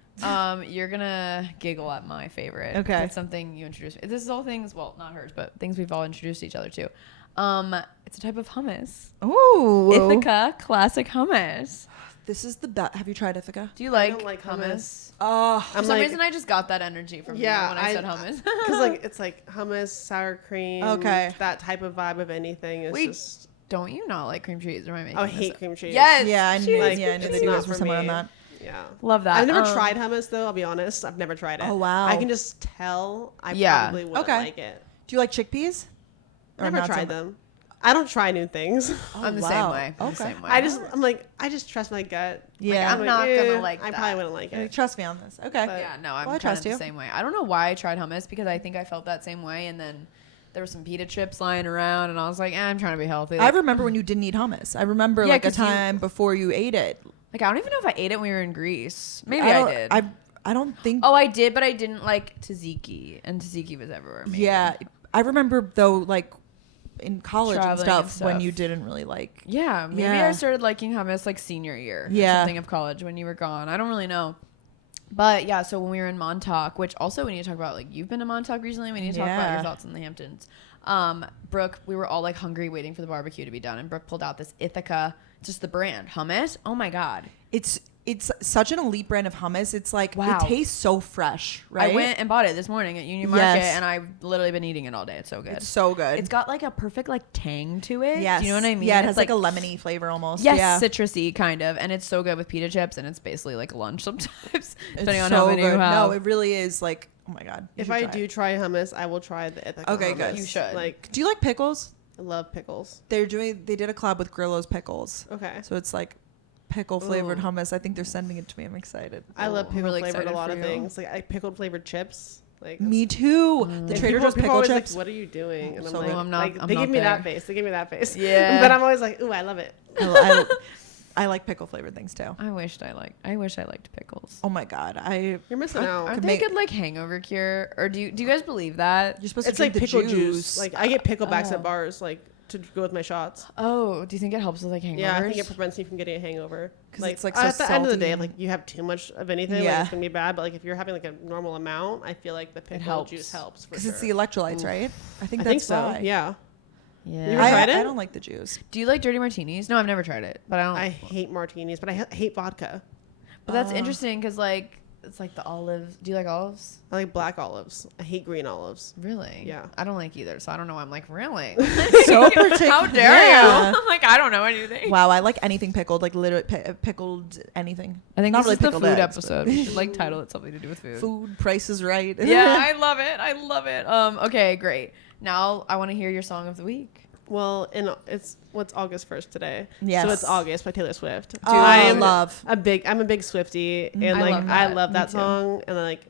You're gonna giggle at my favorite. Okay. It's something you introduced me. This is all things, well, not hers, but things we've all introduced each other to. It's a type of hummus. Ooh. Ithaca classic hummus. This is the best. Have you tried Ithaca? Do you I like, don't like hummus. Oh, For some reason, I just got that energy from you when I said hummus. Because like it's like hummus, sour cream. Okay. That type of vibe of anything is Wait, just. Don't you not like cream cheese? Or am I making I this hate up? cream cheese. Yes. yeah, I knew. Like, Yeah, I knew it's that you not guys were for somewhere on me. that. Yeah. Love that. I've never tried hummus though. I'll be honest. I've never tried it. Oh, wow. I can just tell. I Yeah. probably wouldn't Okay. like it. Do you like chickpeas? Or Never not so tried much? them. I don't try new things. I'm the wow. same way. I'm the Okay. same way. I just trust my gut. Yeah. I'm not gonna like I that. probably wouldn't like it. Trust me on this. Okay. But- Yeah, no, I'm Well, I kind of trust the you. same way. I don't know why I tried hummus because I think I felt that same way, and then there were some pita chips lying around, and I was like, I'm trying to be healthy. I Like, remember when you didn't eat hummus. I remember Yeah, like a 'cause you- time before you ate it. I don't even know if I ate it when we were in Greece. Maybe I did. I don't think. Oh, I did, but I didn't like tzatziki, and tzatziki was everywhere. Maybe. Yeah, I remember though, like in college and Traveling stuff, and when stuff. you didn't really like. Yeah, maybe Yeah. I started liking hummus like senior year or Yeah. something of college when you were gone. I don't really know. But yeah, so when we were in Montauk, which also we need to talk about, like you've been to Montauk recently, we need to talk about Yeah. your thoughts on the Hamptons. Brooke, we were all like hungry waiting for the barbecue to be done, and Brooke pulled out this Ithaca, just the brand, hummus. Oh my God. It's such an elite brand of hummus. It's like Wow. it tastes so fresh, right? I went and bought it this morning at Union Market, Yes. and I've literally been eating it all day. It's so good. It's so good. It's got like a perfect like tang to it. Yes. Do you know what I mean? Yeah, it It's has like a lemony flavor almost. Yes, Yeah. citrusy kind of, and it's so good with pita chips, and it's basically like lunch sometimes, depending on so how many you good. have. No, it really is like, oh my God. you If should I try do it. try hummus, I will try the Ithaca Okay, hummus. good. You should. Like, Do you like pickles? I love pickles. They did a collab with Grillo's Pickles. Okay. So it's like pickle flavored Ooh. hummus. I think they're sending it to me. I'm excited. I love I'm pickle really flavored a excited lot for of you. things. Like I pickled flavored chips. Like Me too. The and Trader people- Joe's people pickle always chips. Like, what are you doing? And So I'm good. like, I'm not- like, I'm they not give me that there. face. They give me that face. Yeah. But I'm always like, ooh, I love it. I like pickle flavored things too. I wish I liked pickles. Oh my God. You're missing out. Aren't could they make- a good like hangover cure? Or do you guys believe that? You're supposed It's to like drink the pickle juice. Like I get picklebacks Oh. at bars, like to go with my shots. Oh, do you think it helps with like hangovers? Yeah, I think it prevents me from getting a hangover. 'Cause it's, like, so at the end of the day, salty. like you have too much of anything, Yeah. like it's gonna be bad. But like if you're having like a normal amount, I feel like the pickle helps. juice helps for because sure. it's the electrolytes, right? I think I that's think so. why. Yeah. Yeah. You ever tried it? I don't like the juice. Do you like dirty martinis? No, I've never tried it, but I don't. I hate martinis, but I hate vodka. But that's interesting because like it's like the olives. Do you like olives? I like black olives. I hate green olives. Really? Yeah. I don't like either, so I don't know why I'm like, really? So particular. How dare you? I'm like, I don't know anything. Wow, I like anything pickled, like literally pickled anything. I think not this really is the pickled food eggs, episode. We should like title it something to do with food. Food, Price is Right. Yeah, I love it. I love it. Okay, great. Now I want to hear your song of the week. Well, it's August 1st today. Yes. So it's August by Taylor Swift. Dude, I'm a big Swiftie, and I love that song, and like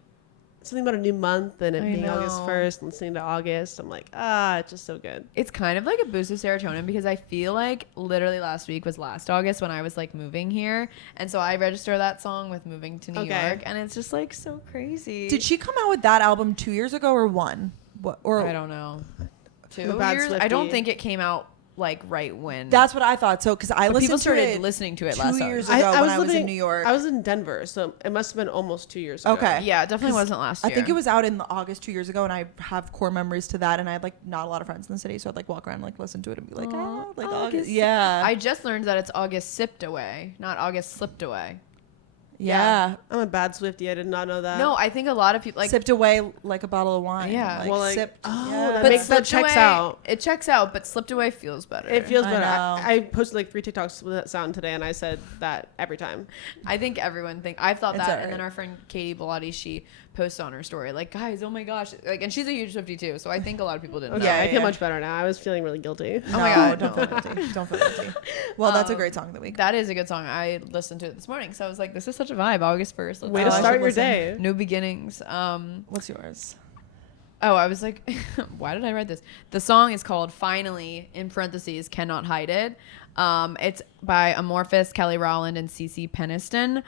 something about a new month and it being August 1st and listening to August. I'm like, it's just so good. It's kind of like a boost of serotonin because I feel like literally last week was last August when I was like moving here, and so I register that song with moving to New York, and it's just like so crazy. Did she come out with that album 2 years ago or one? What? Or I don't know. 2 years? I don't think it came out like right when. That's what I thought. So because I listened people to started it listening to it 2 last years August. ago when I was in New York. I was in Denver, so it must have been almost 2 years ago. Okay. Yeah, it definitely wasn't last year. I think it was out in August 2 years ago, and I have core memories to that. And I had like not a lot of friends in the city, so I'd like walk around and like listen to it and be like, like August. Yeah. I just learned that it's August sipped away, not August slipped away. Yeah. I'm a bad Swiftie. I did not know that. No, I think a lot of people like sipped away like a bottle of wine. Yeah. Like, well, like, sipped. that but makes that checks away, out. It checks out, but slipped away feels better. It feels better. know. I posted like 3 TikToks with that sound today, and I said that every time. I think everyone I've thought It's that, alright. and then our friend Katie Bellotti, she posts on her story like, guys, oh my gosh, like, and she's a huge Swiftie too, so I think a lot of people didn't. Okay, know. I feel much better now. I was feeling really guilty. Oh my God, don't feel guilty. Don't feel guilty. Well, that's a great song of the week. That is a good song. I listened to it this morning, so I was like, this is such a vibe. August 1st. Way to start your day. New beginnings. What's yours? Oh, I was like, why did I write this? The song is called Finally, in parentheses, Cannot Hide It. It's by Amorphous, Kelly Rowland, and Cece Peniston.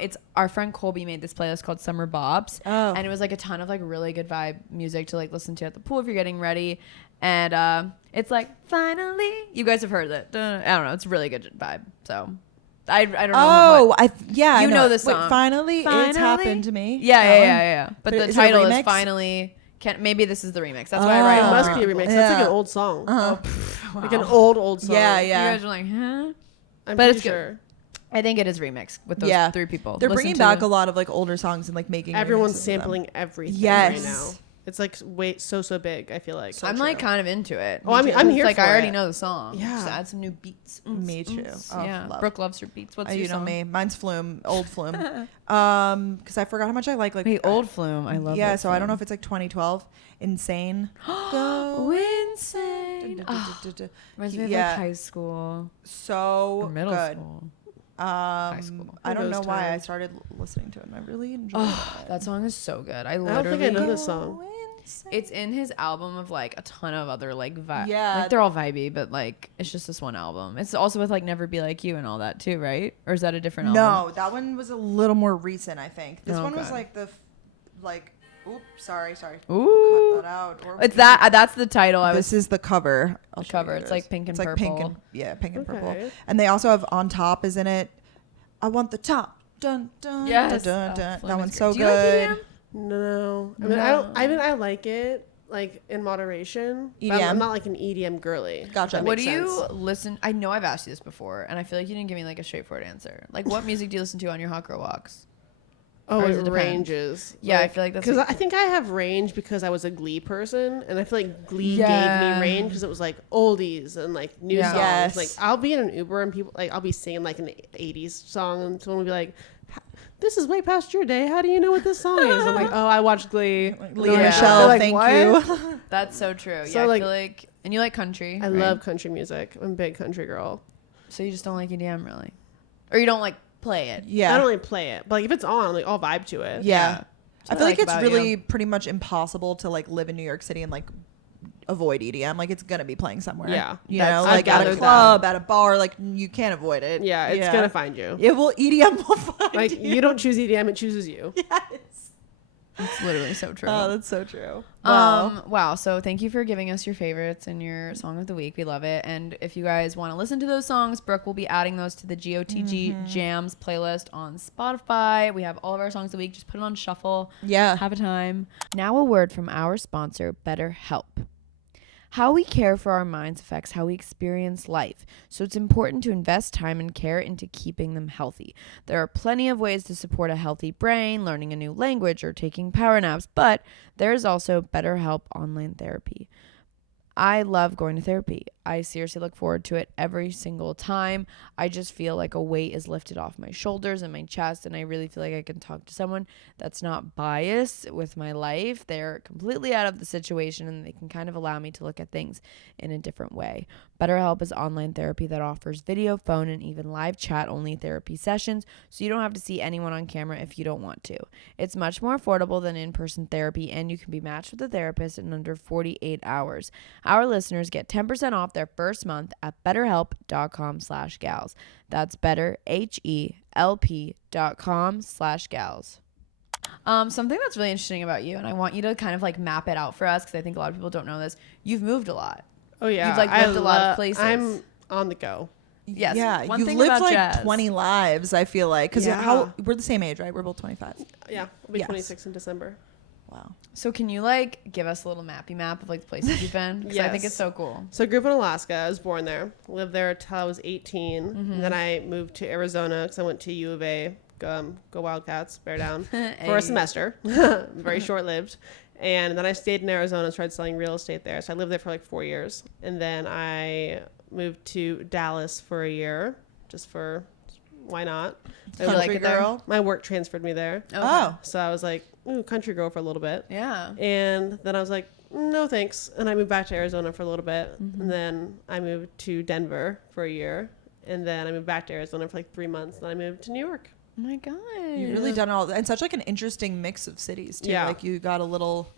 It's our friend Colby made this playlist called Summer Bops. Oh. And it was like a ton of like really good vibe music to like listen to at the pool if you're getting ready. And it's like, finally. You guys have heard it. I don't know. It's a really good vibe. So I don't know. Yeah. You I know the song. Wait, finally, it's happened to me. Yeah. But the is it a title is remix? Finally. Maybe this is the remix. That's why I write It it. must be a remix. That's like an old song. Like an old song. Yeah, You yeah. guys are like, huh? I'm But it's pretty sure. I think it is remixed with those 3 people. They're Listen bringing to back the- a lot of like older songs and like making. Everyone's remixes of them. sampling everything Yes. right now. It's like so big. I feel like. I'm like kind of into it. Oh, I'm here Like for I already it. know the song. Yeah. Just add some new beats. Me too. Oh, Yeah. love. Brooke loves her beats. What's your You know song? me. Mine's Flume, old Flume. Because I forgot how much I like. Wait, old Flume. I love. Yeah, Old so I don't know Flume. if it's like 2012. Insane. Go insane. Reminds me of like high school So or middle good. school. I don't know those why I times. started listening to it and I really enjoyed it. That song is so good. I I don't think I know literally. this song. It's in his album of like a ton of other like vibes. Yeah. Like they're all vibey, but like it's just this one album. It's also with like Never Be Like You and all that too, right? Or is that a different album? No, that one was a little more recent, I think. This Oh, one was God. like like, oops, sorry. Ooh. Cut that out. Or It's that. That's the title. This is the cover. I'll show cover. you It's yours. like pink and It's like pink purple. and pink and purple. Okay. And they also have On Top is in it. I want the top. Dun dun. Yes. Dun, dun, Oh, dun. Flume That is one's great. so Do you like good. EDM? No. I mean, No. I like it like in moderation. But EDM? I'm not like an EDM girly. Gotcha. That What makes do you sense. listen? I know I've asked you this before, and I feel like you didn't give me like a straightforward answer. Like, what music do you listen to on your hot girl walks? Oh, Or does it it depend? ranges. Yeah, I feel like that's because like- I think I have range because I was a Glee person, and I feel like Glee Yeah. gave me range because it was like oldies and like new Yeah. songs. Yes. Like I'll be in an Uber and people like I'll be singing like an '80s song, and someone will be like, "This is way past your day. How do you know what this song is?" I'm like, "Oh, I watched Glee." Leah Yeah. Michelle, They're like, thank "What?" you. That's so true. So, Yeah, I like- feel like, and you like country. I right? love country music. I'm a big country girl. So you just don't like EDM, really, or you don't like play it? Yeah. I don't really play it, but like if it's on, like I'll vibe to it. Yeah. That's I what feel I like like it's about really you. pretty much impossible to like live in New York City and like avoid EDM. Like it's gonna be playing somewhere. Yeah. You That's- know, I've like at a gathered club, at a bar, like you can't avoid it. Yeah, it's gonna find you. It will EDM will find Like you. you don't choose EDM, it chooses you. Yes. It's literally so true. Oh, that's so true. Wow. Wow. So thank you for giving us your favorites and your song of the week. We love it. And if you guys want to listen to those songs, Brooke will be adding those to the GOTG Jams playlist on Spotify. We have all of our songs of the week. Just put it on shuffle. Yeah. Have a time. Now a word from our sponsor, BetterHelp. How we care for our minds affects how we experience life, so it's important to invest time and care into keeping them healthy. There are plenty of ways to support a healthy brain, learning a new language, or taking power naps, but there is also BetterHelp online therapy. I love going to therapy. I seriously look forward to it every single time. I just feel like a weight is lifted off my shoulders and my chest, and I really feel like I can talk to someone that's not biased with my life. They're completely out of the situation, and they can kind of allow me to look at things in a different way. BetterHelp is online therapy that offers video, phone, and even live chat-only therapy sessions, so you don't have to see anyone on camera if you don't want to. It's much more affordable than in-person therapy, and you can be matched with a therapist in under 48 hours. Our listeners get 10% off their first month at betterhelp.com/gals. That's betterhelp.com/gals. Something that's really interesting about you, and I want you to kind of like map it out for us, because I think a lot of people don't know this. You've moved a lot. Oh yeah, You've like lived a lot of places. I'm on the go. Yes. Yeah, One you've thing lived about like jazz. 20 lives, I feel like. Because Yeah. we're the same age, right? We're both 25. Yeah, I'll be Yes. 26 in December. Wow. So can you like give us a little mappy map of like the places you've been? Because I think Yes. it's so cool. So I grew up in Alaska. I was born there. Lived there until I was 18. And then I moved to Arizona because I went to U of A. Go Wildcats, bear down, for a semester. Very short-lived. And then I stayed in Arizona and started selling real estate there. So I lived there for like 4 years. And then I moved to Dallas for a year, just for why not? Country Country girl. My work transferred me there. Okay. Oh. So I was like, ooh, country girl for a little bit. Yeah. And then I was like, no thanks. And I moved back to Arizona for a little bit. And then I moved to Denver for a year. And then I moved back to Arizona for like 3 months. And then I moved to New York. Oh my God. You've really done all, and such like an interesting mix of cities too. Yeah. Like you got a little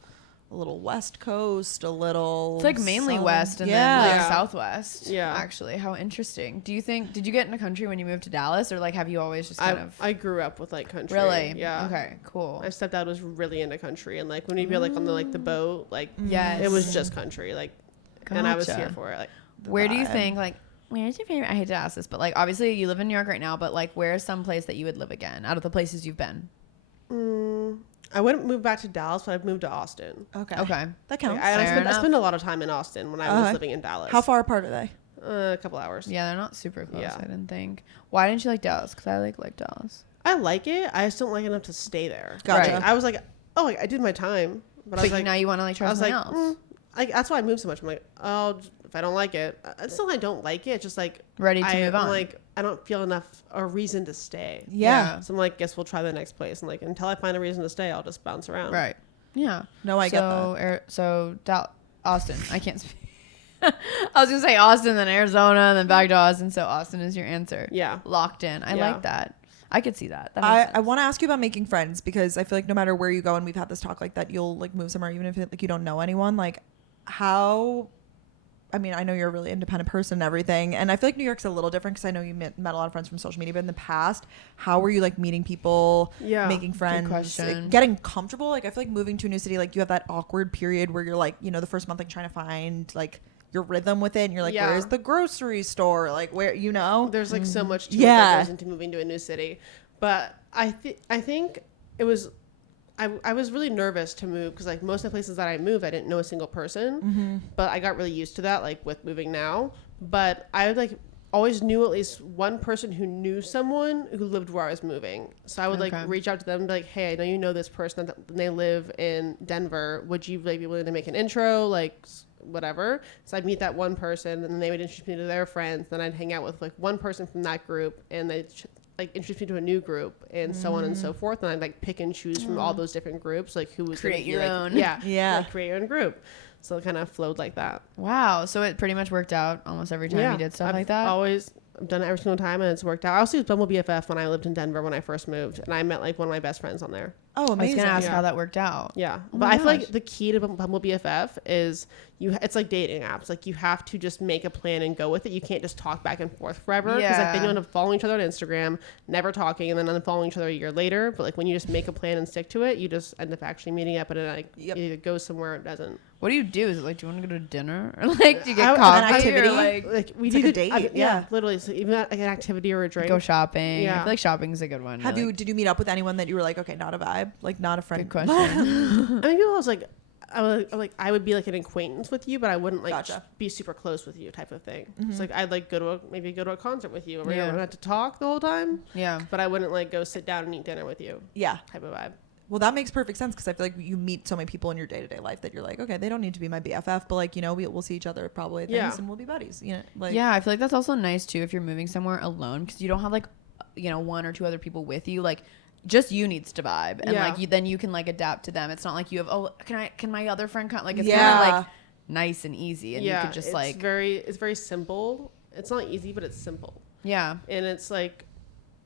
West Coast, a little. It's like mainly Southern- West and yeah. then like Southwest. Yeah. Actually, how interesting. Do you think, did you get in the country when you moved to Dallas, or like have you always just kind of? I grew up with like country. Really? Yeah. Okay, cool. My stepdad was really into country. And like when we'd be like on the boat, like Yes. it was just country. Like, and I was Gotcha. here for it. Like, Where do you vibe. think, like, where's your favorite? I hate to ask this, but like, obviously you live in New York right now, but like, where's some place that you would live again out of the places you've been? I wouldn't move back to Dallas, but I'd move to Austin. Okay. Okay. That counts. I Fair spent enough. a lot of time in Austin when I was living in Dallas. How far apart are they? A couple hours. Yeah, they're not super close, Yeah. I didn't think. Why didn't you like Dallas? Because I like Dallas. I like it. I just don't like enough to stay there. Gotcha. Like, I was like, oh, I did my time, but I was like, now you want to like try I was something like, else. like that's why I moved so much. I'm like, oh, if I don't like it, it's not like I don't like it. It's just like Ready to move on. Like I don't feel enough a reason to stay. Yeah. So I'm like, guess we'll try the next place. And like until I find a reason to stay, I'll just bounce around. Right. Yeah. No, I get that. So Austin. I can't speak. I was gonna say Austin, then Arizona, then back to Austin. So Austin is your answer. Yeah. Locked in. I Yeah. like that. I could see that. That makes I sense. want to ask you about making friends, because I feel like no matter where you go, and we've had this talk like that, you'll like move somewhere even if like you don't know anyone. Like how, I mean, I know you're a really independent person and everything, and I feel like New York's a little different because I know you met a lot of friends from social media, but in the past, how were you like meeting people, Yeah. making friends, question. getting comfortable? Like I feel like moving to a new city, like you have that awkward period where you're like, you know, the first month like trying to find like your rhythm with it, and you're like, Yeah. where's the grocery store? Like where, you know? There's like so much to it Yeah. that goes into moving to a new city. But I think it was I was really nervous to move because like most of the places that I moved, I didn't know a single person. But I got really used to that, like with moving now. But I like always knew at least one person who knew someone who lived where I was moving. So I would like Okay. reach out to them and be like, hey, I know you know this person that they live in Denver. Would you like be willing to make an intro? Like whatever. So I'd meet that one person and then they would introduce me to their friends. Then I'd hang out with like one person from that group and they'd like introduce me to a new group and so on and so forth. And I'd like pick and choose from all those different groups, like who was Create gonna be, your like, own. Yeah. Yeah. Like, create your own group. So it kind of flowed like that. Wow. So it pretty much worked out almost every time you did stuff I've like that. I've done it every single time and it's worked out. I also used Bumble BFF when I lived in Denver when I first moved and I met like one of my best friends on there. Oh, I was amazing. gonna ask Yeah. how that worked out. Yeah. Oh But my I feel like gosh. the key to Bumble BFF is it's like dating apps. Like you have to just make a plan and go with it. You can't just talk back and forth forever. Because like then you Yeah. end up following each other on Instagram, never talking, and then unfollowing each other a year later. But like when you just make a plan and stick to it, you just end up actually meeting up and it like Yep. it either goes somewhere or it doesn't. What do you do? Is it like, do you want to go to dinner, or like, do you get I- coffee, an activity? or like we It's did like a date, yeah. literally. So even like an activity or a drink. go shopping? I Yeah. feel like shopping is a good one. Did you meet up with anyone that you were like, okay, not a vibe, like not a friend? Good question. I think people was like I would be like an acquaintance with you, but I wouldn't like Gotcha. be super close with you type of thing. It's like I'd like go to a concert with you, where you don't have to talk the whole time. Yeah. But I wouldn't like go sit down and eat dinner with you. Yeah. Type of vibe. Well, that makes perfect sense because I feel like you meet so many people in your day-to-day life that you're like, okay, they don't need to be my BFF, but like, you know, we'll see each other probably at things and we'll be buddies. You know, like yeah, I feel like that's also nice too if you're moving somewhere alone because you don't have like, you know, one or two other people with you. Like, just you needs to vibe, and like then you can like adapt to them. It's not like you have can my other friend come? Like it's kind of like nice and easy, and you could just it's very simple. It's not easy, but it's simple. Yeah, and it's like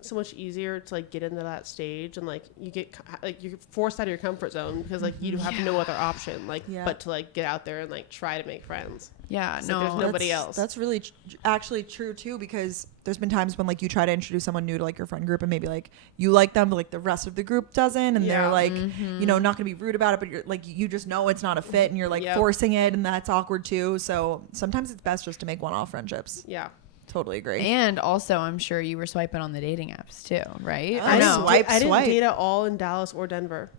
so much easier to like get into that stage, and like you get like you're forced out of your comfort zone because like you have no other option but to like get out there and like try to make friends. Yeah, no, there's nobody else. That's really actually true too, because there's been times when like you try to introduce someone new to like your friend group and maybe like you like them but like the rest of the group doesn't, and they're like you know, not gonna be rude about it, but you're like you just know it's not a fit and you're like forcing it, and that's awkward too. So sometimes it's best just to make one-off friendships. Yeah. Totally agree. And also, I'm sure you were swiping on the dating apps too, right? I know. I didn't date at all in Dallas or Denver.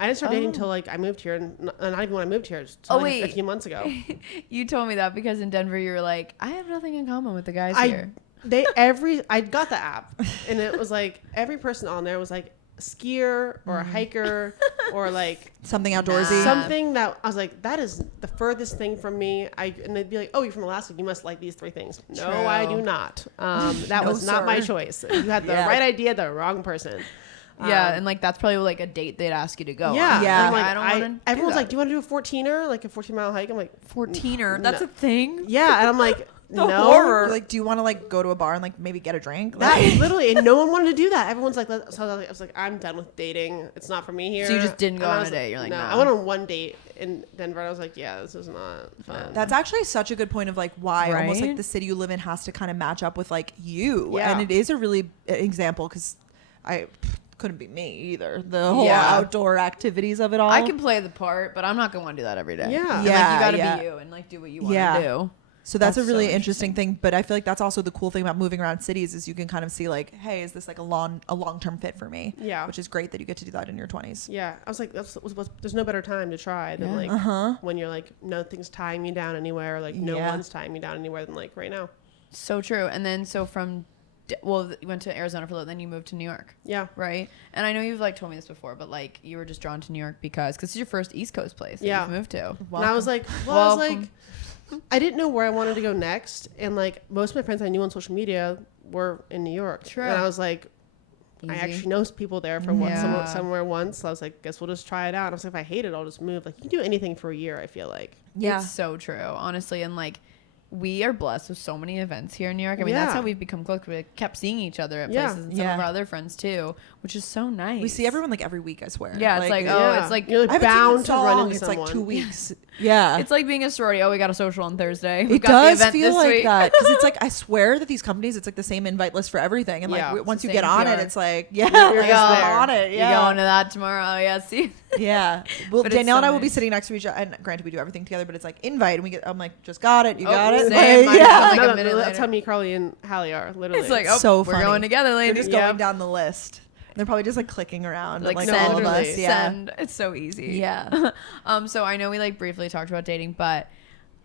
I didn't start dating until like I moved here, and not even when I moved here, just like a few months ago. You told me that because in Denver you were like, I have nothing in common with the guys here. I got the app, and it was like every person on there was like a skier or a hiker or like something outdoorsy, something that I was like, that is the furthest thing from me. And they'd be like, oh, you're from Alaska, you must like these 3 things. No, I do not. That was not my choice. You had the right idea, the wrong person. Yeah, and like that's probably like a date they'd ask you to go. Yeah, yeah. Like, I don't want to. Everyone's like, do you want to do a 14er, like a 14-mile hike? I'm like, 14er? That's a thing. Yeah, and I'm like, no. Horror. Like, do you want to like go to a bar and like maybe get a drink? That is literally, and no one wanted to do that. Everyone's like, so I was like, I'm done with dating. It's not for me here. So you just didn't go on a date. You're like, no. I went on one date in Denver, and I was like, yeah, this is not fun. That's actually such a good point of like why almost like the city you live in has to kind of match up with like you, and it is a really example because I couldn't be me either. The whole outdoor activities of it all. I can play the part, but I'm not gonna want to do that every day. Yeah, and, like, you gotta be you and like do what you want to do. So that's a really interesting thing. But I feel like that's also the cool thing about moving around cities is you can kind of see like, hey, is this like a long-term fit for me? Yeah. Which is great that you get to do that in your 20s. Yeah. I was like, there's no better time to try than like when you're like, nothing's tying me down anywhere. Or, like no one's tying me down anywhere than like right now. So true. And then so from, well, you went to Arizona for a little, then you moved to New York. Yeah. Right. And I know you've like told me this before, but like you were just drawn to New York because it's your first East Coast place that you've moved to. Welcome. And I was like, I didn't know where I wanted to go next, and like most of my friends I knew on social media were in New York. True. And I was like, I actually know people there for somewhere once. So I was like, guess we'll just try it out. And I was like, if I hate it, I'll just move. Like you can do anything for a year, I feel like. Yeah. It's so true, honestly. And like we are blessed with so many events here in New York. I mean, that's how we've become close. We kept seeing each other at places, and some of our other friends too, which is so nice. We see everyone like every week, I swear. Yeah, it's like it's like you're like bound to run into someone. It's like 2 weeks. Yeah, it's like being a sorority. Oh, we got a social on Thursday. It does feel like that because it's like I swear that these companies, it's like the same invite list for everything, and like once you get on it, it's like you're on it. Yeah, you're going to that tomorrow. Oh yeah, see. Yeah. Well, Danielle and I will be sitting next to each other, and granted we do everything together, but it's like invite, and I'm like, just got it. You got it. Like a minute that's how me, Carly, and Hallie are literally. It's like, so we're going together, ladies. We're just going down the list. They're probably just like clicking around, like send, all of us. Send. It's so easy. Yeah. So I know we like briefly talked about dating, but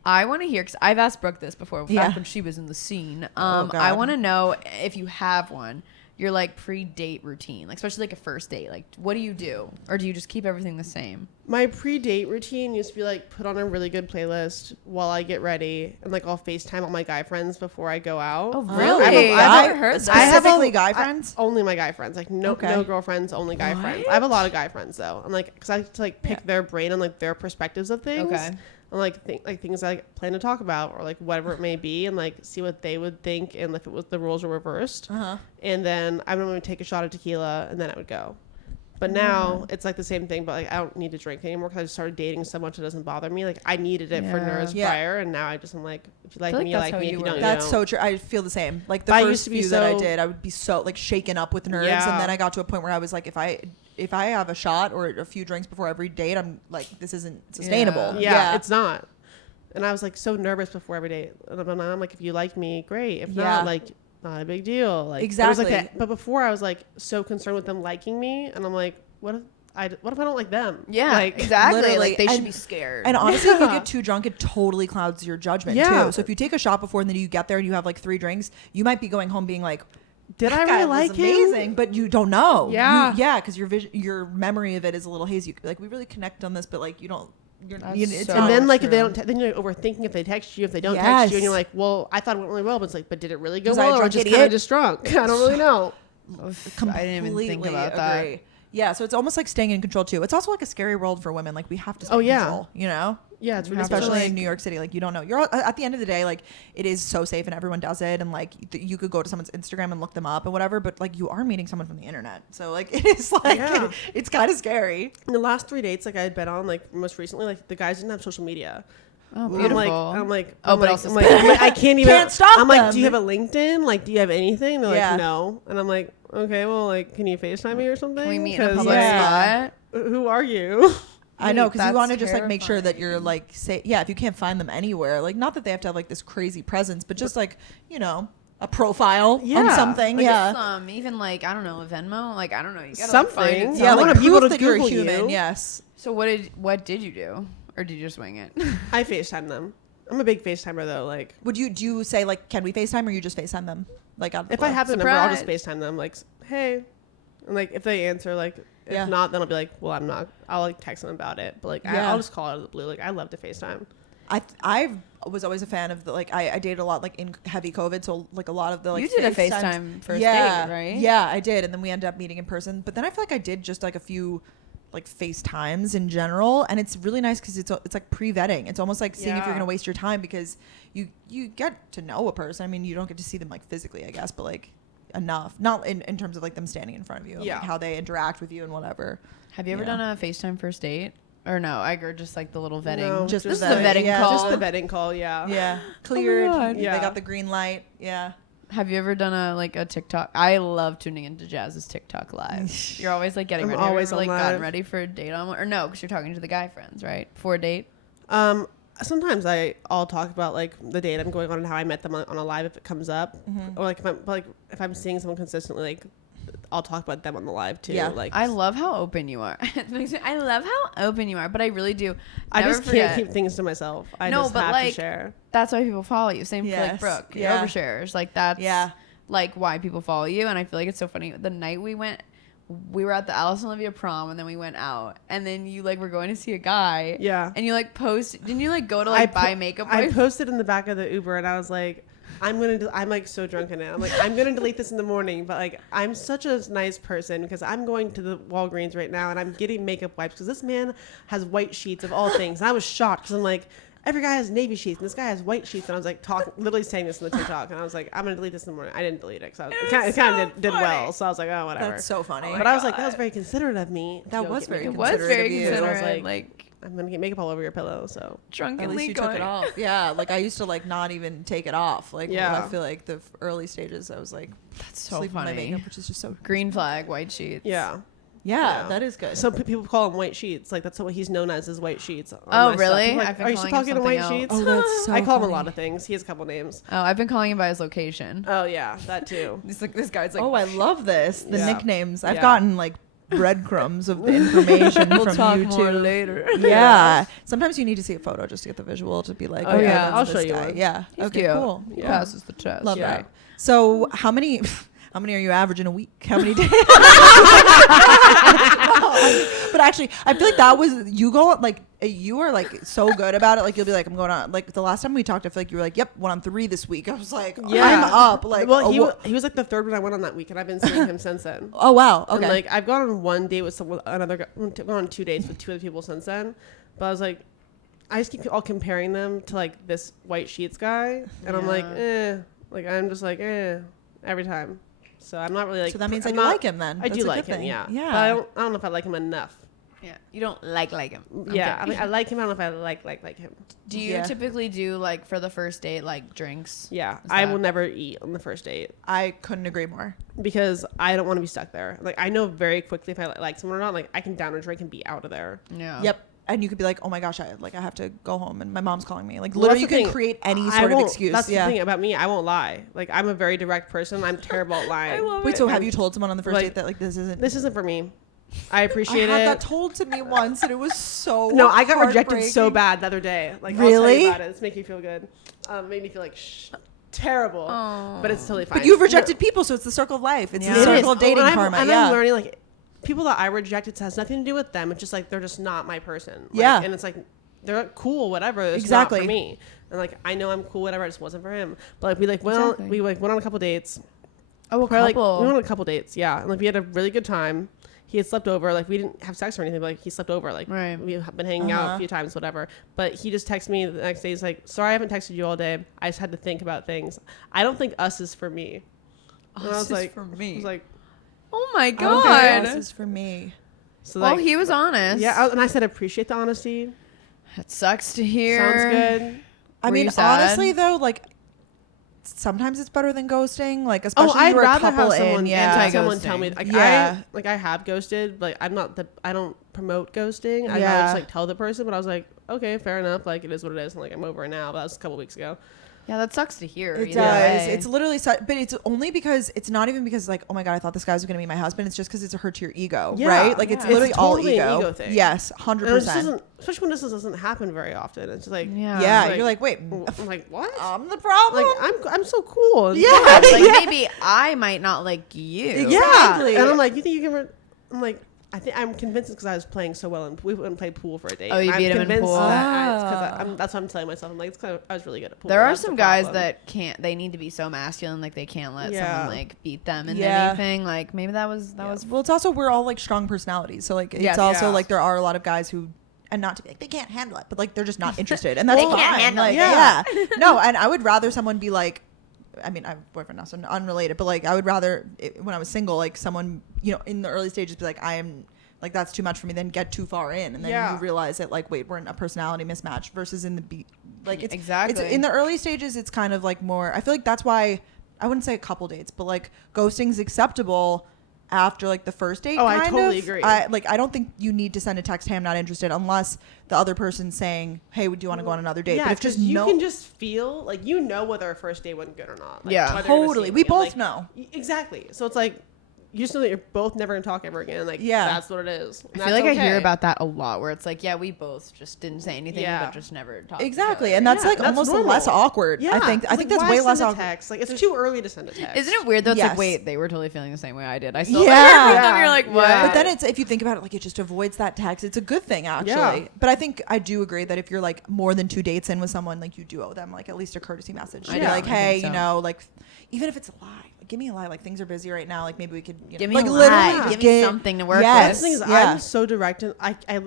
I want to hear, because I've asked Brooke this before, back when she was in the scene. I want to know if you have one, your like pre-date routine, like especially like a first date. Like, what do you do, or do you just keep everything the same? My pre-date routine used to be like put on a really good playlist while I get ready, and like I'll FaceTime all my guy friends before I go out. Oh, really? I've never heard that. Specifically guy friends? Only my guy friends. Like no girlfriends, only guy friends. I have a lot of guy friends though. I'm like, because I like to like pick their brain on like their perspectives of things. Okay. And like things I plan to talk about, or like whatever it may be, and like see what they would think, and if it was the roles were reversed. And then I would normally take a shot of tequila, and then I would go. But now it's like the same thing, but like I don't need to drink anymore because I just started dating so much it doesn't bother me. Like I needed it for nerves prior, and now I'm like, if you like me, you like me. If you don't, that's so true. I feel the same. Like the first few that I did, I would be so like shaken up with nerves, and then I got to a point where I was like, if I have a shot or a few drinks before every date, I'm like, this isn't sustainable. Yeah, it's not. And I was like so nervous before every date. And I'm like, if you like me, great. If not, like, not a big deal. Like, exactly. It was like that. But before I was like so concerned with them liking me, and I'm like, what what if I don't like them? Yeah, like, exactly. literally. Like they should be scared. And honestly, if you get too drunk, it totally clouds your judgment Yeah. too. So if you take a shot before and then you get there and you have like 3 drinks, you might be going home being like, did I "That guy really was like him? amazing," but you don't know. Yeah. Because your memory of it is a little hazy. Like we really connect on this, but like you don't. It's so not And then like true. if they don't, then you're overthinking if they text you. If they don't text you, and you're like, well, I thought it went really well, but it's like, but did it really go Was I a well, or drunk just idiot? kind of just drunk? I don't really know. I didn't even think about that. Yeah, so it's almost like staying in control too. It's also like a scary world for women. Like we have to stay in control, you know? Yeah, it's really especially in New York City. Like you don't know. You're at the end of the day, like it is so safe and everyone does it. And like you could go to someone's Instagram and look them up and whatever. But like you are meeting someone from the internet, so like it is like it's kind of scary. In the last 3 dates, like I had been on, like most recently, like the guys didn't have social media. Oh, beautiful. I'm like, I can't even. Can't stop I'm like, them. do you have a LinkedIn? Like, do you have anything? They're Yeah. like, no. And I'm like, okay, well, like, can you FaceTime me or something? Can we meet in a 'Cause, public spot? Who are you? I know, because you That's want to just like make sure that terrifying. you're like say if you can't find them anywhere, like not that they have to have like this crazy presence, but just like a profile on Yeah. something. Like even like I don't know, Venmo. Like I don't know, you gotta Something. Find it Yeah, I like want to people prove to that you're a Google human. you. Yes. So what did you do, or did you just wing it? I FaceTime them. I'm a big FaceTimer though. Like, Do you say like, can we FaceTime, or you just FaceTime them? Like out of the if I blue? have the number, I'll just Surprise. FaceTime them. Like, hey, and like if they answer, like if not, then I'll be like, well, I'm not. I'll like text them about it. But like, I'll just call out of the blue. Like, I love to FaceTime. I was always a fan of the I dated a lot like in heavy COVID, so like a lot of the like You did a FaceTimes. FaceTime first date, right? Yeah, I did, and then we ended up meeting in person. But then I feel like I did just like a few like FaceTimes in general, and it's really nice because it's like pre-vetting. It's almost like seeing if you're gonna waste your time, because you get to know a person. I mean, you don't get to see them like physically, I guess, but like enough, not in terms of like them standing in front of you, and, like how they interact with you and whatever. Have you ever done a FaceTime first date? Or no, I heard just like the little vetting. No, Just this is the the vetting call. Just the vetting call. Yeah. Yeah, cleared. God. They got the green light. Yeah. Have you ever done a TikTok? I love tuning into Jazz's TikTok live. You're always like getting I'm ready. Have you always ever, like on gotten live. ready for a date on one? Or no, because you're talking to the guy friends, right? For a date. Sometimes I'll talk about like the date I'm going on and how I met them on a live if it comes up, or like if I'm seeing someone consistently, like I'll talk about them on the live too. Yeah. Like I love how open you are. I love how open you are, but I really do. I Never just forget. can't keep things to myself. I No, just but, have like, to share. That's why people follow you. Same for like Yes. Brooke. You're Yeah. overshares. Like that's like why people follow you. And I feel like it's so funny. The night we were at the Alice and Olivia prom, and then we went out, and then you like were going to see a guy. Yeah. And you like didn't you like go to like buy makeup? I posted in the back of the Uber, and I was like, I'm like so drunk in it. I'm like, I'm gonna delete this in the morning, but like I'm such a nice person because I'm going to the Walgreens right now and I'm getting makeup wipes because this man has white sheets of all things. And I was shocked because I'm like, every guy has navy sheets and this guy has white sheets, and I was like literally saying this in the TikTok, and I was like, I'm gonna delete this in the morning. I didn't delete it because it kind of did well, so I was like, oh whatever. That's so funny. But I was like, that was very considerate of me. to That go was get very makeup. It was considerate very of you. considerate. I was like I'm gonna get makeup all over your pillow, so At drunkenly least you took it going. off. Yeah, like I used to like not even take it off. Like Yeah. I feel like the early stages, I was like That's so sleeping with my funny. makeup, which is just so Green flag, white sheets. yeah. Yeah, Yeah. that is good. So people call him white sheets. Like that's what he's known as white sheets. on Oh, my stuff. really? People are I've Like, been are you still calling him talking to white something sheets? oh, that's so I call him a funny. lot of things. He has a couple names. Oh, I've been calling him by his location. Oh yeah, that too. This guy's like, Oh, I love this. The Yeah. nicknames. I've Yeah. gotten like breadcrums of the information we'll from talk you more too. later. Yeah. Sometimes you need to see a photo just to get the visual to be like, Oh, yeah. that's I'll this show you guy. one. Yeah. He's okay, cute. cool. He Yeah. passes the test. Love Yeah. that. So how many are you averaging a week? How many days? But actually, I feel like that was you go like you are like so good about it. Like you'll be like, I'm going on. Like the last time we talked, I feel like you were like, yep, went on 3 this week. I was like, Yeah. I'm up. Like, well, he was like the third one I went on that week, and I've been seeing him since then. oh wow, okay. And like I've gone on one date with another guy. Gone on 2 dates with 2 other people since then. But I was like, I just keep all comparing them to like this white sheets guy, and I'm like, like I'm just like every time. So I'm not really like. So that means I'm that you not- like him then. I That's do a like good him, thing. yeah. Yeah. But I don't know if I like him enough. Yeah. You don't like him. Yeah, Okay. I mean, I like him. I don't know if I like him. Do you Yeah. typically do like for the first date like drinks? Yeah, Is I that- will never eat on the first date I couldn't agree more. because I don't want to be stuck there. Like I know very quickly if I like someone or not. Like I can down a drink and be out of there. Yeah. Yep. And you could be like, oh my gosh, I have to go home and my mom's calling me. Like Well, literally, you that's the can thing. create any I sort of won't- excuse. That's yeah. the thing about me. I won't lie. Like I'm a very direct person. I'm terrible at lying. I love Wait, it. so have you told someone on the first Like, date that like this isn't? This isn't for me. I appreciate it. I had that told to me once, and it was so No, I got rejected so bad the other day. Like, I'll tell really? you about it. It's making you feel good. Made me feel like terrible, but it's totally fine. But you've rejected people, so it's the circle of life. It's the circle of dating karma. And I'm learning, like, people that I rejected has nothing to do with them. It's just like they're just not my person. Like, and it's like they're cool, whatever. It's not for me. And like I know I'm cool, whatever. It just wasn't for him. But like we went on a couple dates. Oh, we went on a couple dates, yeah. And like we had a really good time. He had slept over. Like we didn't have sex or anything, but like he slept over. Like we've been hanging out a few times, whatever. But he just texted me the next day. He's like, "Sorry, I haven't texted you all day. I just had to think about things. I don't think us is for me." And I was like, for me. I was like, oh my god, this is for me. So well, like, he was honest. Yeah, and I said appreciate the honesty. It sucks to hear. Sounds good. I mean, honestly though, like sometimes it's better than ghosting. Like especially I'd you're rather a couple have someone, in. someone tell me. Like I have ghosted, but I don't promote ghosting. I just like tell the person, but I was like, okay, fair enough. Like it is what it is. And like I'm over it now. But that was a couple weeks ago. Yeah, that sucks to hear. It does. It's literally, but it's only because it's not even because like, oh my god, I thought this guy was gonna be my husband. It's just because it's a hurt to your ego, right? Like it's literally totally all an ego thing. Yes, 100%. Especially when this doesn't happen very often. It's like like, you're like, wait, I'm like, what? I'm the problem. Like I'm so cool. Yeah, like maybe I might not like you. Exactly. And I'm like, you think you can? I'm like. I'm convinced it's because I was playing so well, and we went and played pool for a date. Oh, you beat him in pool. That's what I'm telling myself. I'm like, I was really good at pool. There are some guys that can't. They need to be so masculine, like they can't let someone like beat them in anything. Like maybe that was. Well, it's also we're all like strong personalities, so like it's also like there are a lot of guys who. And not to be like they can't handle it, but like they're just not interested, and that's they fine. Can't handle it. No, and I would rather someone be like. I mean, I have a boyfriend now, so unrelated. But like, I would rather when I was single, like someone, in the early stages, be like, I am like that's too much for me. Then get too far in, and then you realize that like, wait, we're in a personality mismatch. Versus in the like, it's exactly it's in the early stages. It's kind of like more. I feel like that's why I wouldn't say a couple dates, but like ghosting's acceptable after like the first date. I totally agree. I don't think you need to send a text, hey, I'm not interested, unless the other person's saying, hey, do you want to go on another date? Yeah, but if just you can just feel like whether a first date went good or not. Like, totally. We both know. Exactly. So it's like you just know that you're both never gonna talk ever again. Like that's what it is. I feel like I hear about that a lot, where it's like, we both just didn't say anything, but just never talked. Exactly, and that's like that's almost less awkward. Yeah, I think like, that's way less awkward. Text? Like it's too early to send a text. Isn't it weird though? It's like, wait, they were totally feeling the same way I did. I still hear from them. You're like, what? But then it's if you think about it, like it just avoids that text. It's a good thing actually. Yeah. But I do agree that if you're like more than 2 dates in with someone, like you do owe them like at least a courtesy message. Be like, hey, like even if it's a lie. Give me a lie. Like things are busy right now. Like maybe we could give me a lie. Give me something to work with. The thing is, I'm so direct, and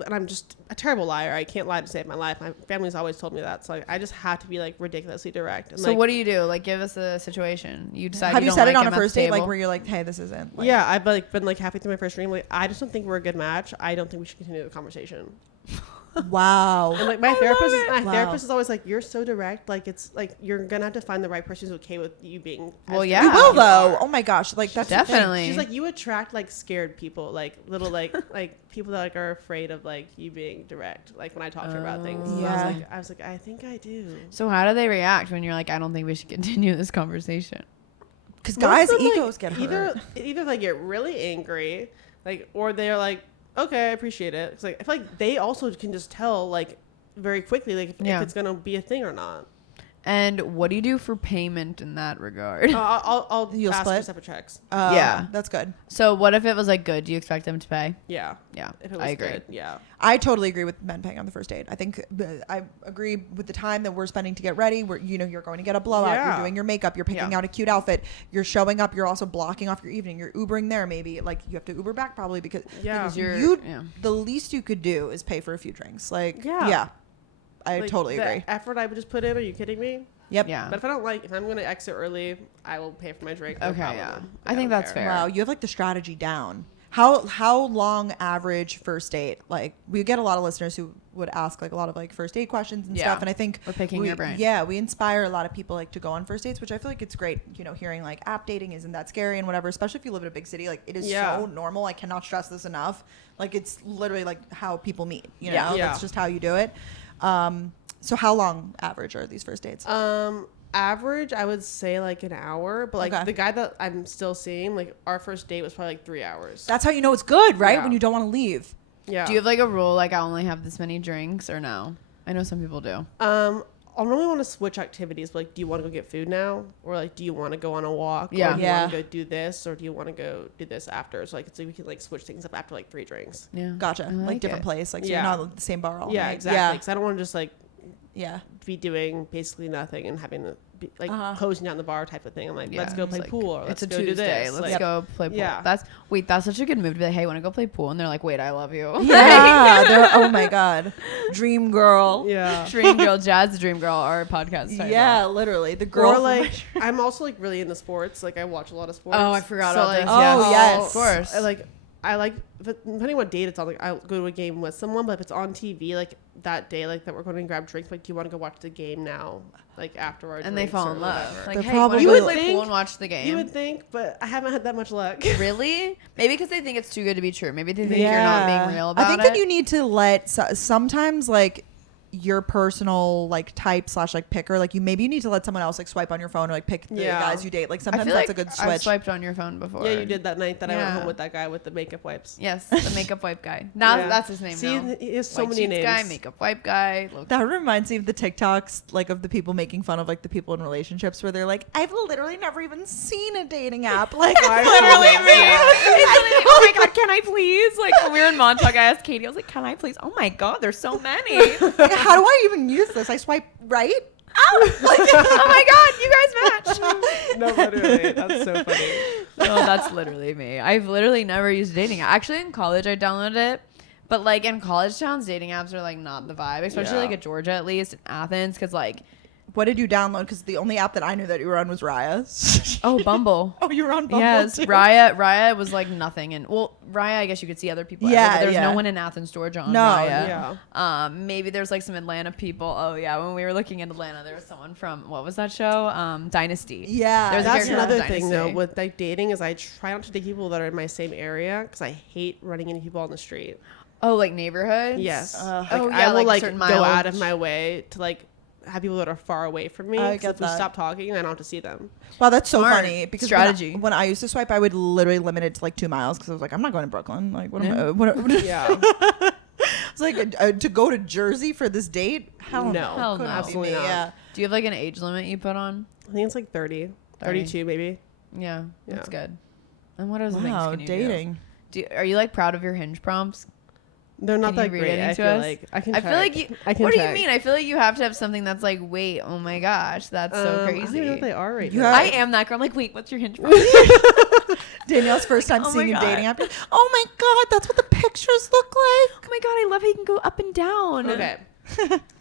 I'm just a terrible liar. I can't lie to save my life. My family's always told me that, so I just have to be like ridiculously direct. And, so what do you do? Like, give us a situation. You decide. Have you said it on a first date, like where you're like, hey, this isn't. Like, I've like been like halfway through my first drink. Like, I just don't think we're a good match. I don't think we should continue the conversation. Wow. And like my therapist is always like, you're so direct. Like it's like you're gonna have to find the right person who's okay with you being. Well, yeah, we will though. Oh my gosh, like that's definitely. She's like, you attract like scared people, like little like people that like are afraid of like you being direct. Like when I talk to her about things. Yeah. I was like, I think I do. So how do they react when you're like, I don't think we should continue this conversation? Because guys' egos get hurt. Either they get really angry, like, or they're like, okay, I appreciate it. It's like I feel like they also can just tell like very quickly like if it's gonna be a thing or not. And what do you do for payment in that regard? I'll ask split? for separate checks. Yeah, that's good. So what if it was like good? Do you expect them to pay? Yeah. If it was I agree. Good, yeah. I totally agree with men paying on the first date. I think I agree with the time that we're spending to get ready. Where you're going to get a blowout. You're doing your makeup. You're picking out a cute outfit. You're showing up. You're also blocking off your evening. You're Ubering there. Maybe like you have to Uber back probably because the least you could do is pay for a few drinks. Like I totally agree. The effort I would just put in. Are you kidding me? Yep. Yeah. But if I'm going to exit early, I will pay for my drink. Okay. Yeah. I think that's fair. Wow. You have like the strategy down. How long average first date? Like we get a lot of listeners who would ask like a lot of like first date questions and stuff. And I think we're picking your brain. Yeah. We inspire a lot of people like to go on first dates, which I feel like it's great. Hearing like app dating isn't that scary and whatever, especially if you live in a big city. Like it is so normal. I cannot stress this enough. Like it's literally like how people meet, That's just how you do it. So how long average are these first dates? average, I would say like an hour, but like the guy that I'm still seeing, like our first date was probably like 3 hours. That's how you know it's good, right? When you don't want to leave. Yeah. Do you have like a rule, like I only have this many drinks, or no? I know some people do. I'll normally want to switch activities, but like, do you want to go get food now, or like, do you want to go on a walk? Yeah. Or do you want to go do this, or do you want to go do this after? So like, we can like switch things up after like 3 drinks. Yeah. Gotcha. Like different place. Like so you're not at the same bar all night. Yeah, exactly. Because I don't want to just like be doing basically nothing and having to be like closing down the bar type of thing. I'm like, let's go play pool, or let's go do this. Let's go play pool. Yeah. That's such a good move to be like, hey, want to go play pool? And they're like, wait, I love you. Yeah. Oh my god, dream girl. Yeah. Dream girl, Jazz, dream girl. Our podcast title. Yeah, literally the girl. Or like, I'm also like really into sports. Like I watch a lot of sports. Oh, I forgot about this. Oh yes, of course. I like, depending what date it's on, like I'll go to a game with someone, but if it's on TV, like that day, like that we're going to grab drinks, like do you want to go watch the game now, like afterwards? And they fall in love. Like, They're hey, probably you would play pool and watch the game. You would think, but I haven't had that much luck. Really? Maybe because they think it's too good to be true. Maybe they think you're not being real about it. I think that you need to let sometimes like your personal like type / like picker, like you need to let someone else like swipe on your phone or like pick the guys you date. Like sometimes that's a good switch. I've swiped on your phone before. Yeah, you did that night that I went home with that guy with the makeup wipes. Yes, the makeup wipe guy. Now that's his name. See, now. he has so White many names. Guy, makeup wipe guy. That reminds me of the TikToks, like of the people making fun of like the people in relationships where they're like, I've literally never even seen a dating app. Like literally me. Oh my god, can I please? Like when we were in Montauk, I asked Katie, I was like, can I please? Oh my god, there's so many. How do I even use this? I swipe right. Oh, oh my god, you guys match. No, literally, that's so funny. No, that's literally me. I've literally never used a dating app. Actually, in college, I downloaded it. But like in college towns, dating apps are like not the vibe, especially like at Georgia, at least in Athens, because like. What did you download? Because the only app that I knew that you were on was Raya. Oh, Bumble. Oh, you were on Bumble. Yes, too. Raya was like nothing, and well, Raya, I guess you could see other people. Yeah, but there's no one in Athens, Georgia on Raya. Yeah. Maybe there's like some Atlanta people. Oh yeah, when we were looking in Atlanta, there was someone from what was that show? Dynasty. Yeah, there's that's another thing though with like dating is I try not to date people that are in my same area because I hate running into people on the street. Oh, like neighborhoods. Yes. I will like go out of my way to like have people that are far away from me. I get get if we that. stop talking, I don't have to see them. Wow, that's so Smart. funny. Because strategy. When I used to swipe, I would literally limit it to like 2 miles because I was like, I'm not going to Brooklyn. Like, what am I? Yeah. It's like to go to Jersey for this date? Hell no. Hell no. Absolutely not. Yeah. Do you have like an age limit you put on? I think it's like 30, 32 maybe. Yeah, that's good. And what other things can you dating. do? Are you like proud of your Hinge prompts? They're not that read great. any I to feel us? like I can. I feel like you. I can What do you check. mean? I feel like you have to have something that's like, wait, oh my gosh, that's so I don't crazy. even know what they are right You now. I am that girl. I'm like, wait, what's your Hinge prompt? Danielle's first time Oh seeing my a God. dating app. Oh my God, that's what the pictures look like. Oh my god, I love how you can go up and down. Okay.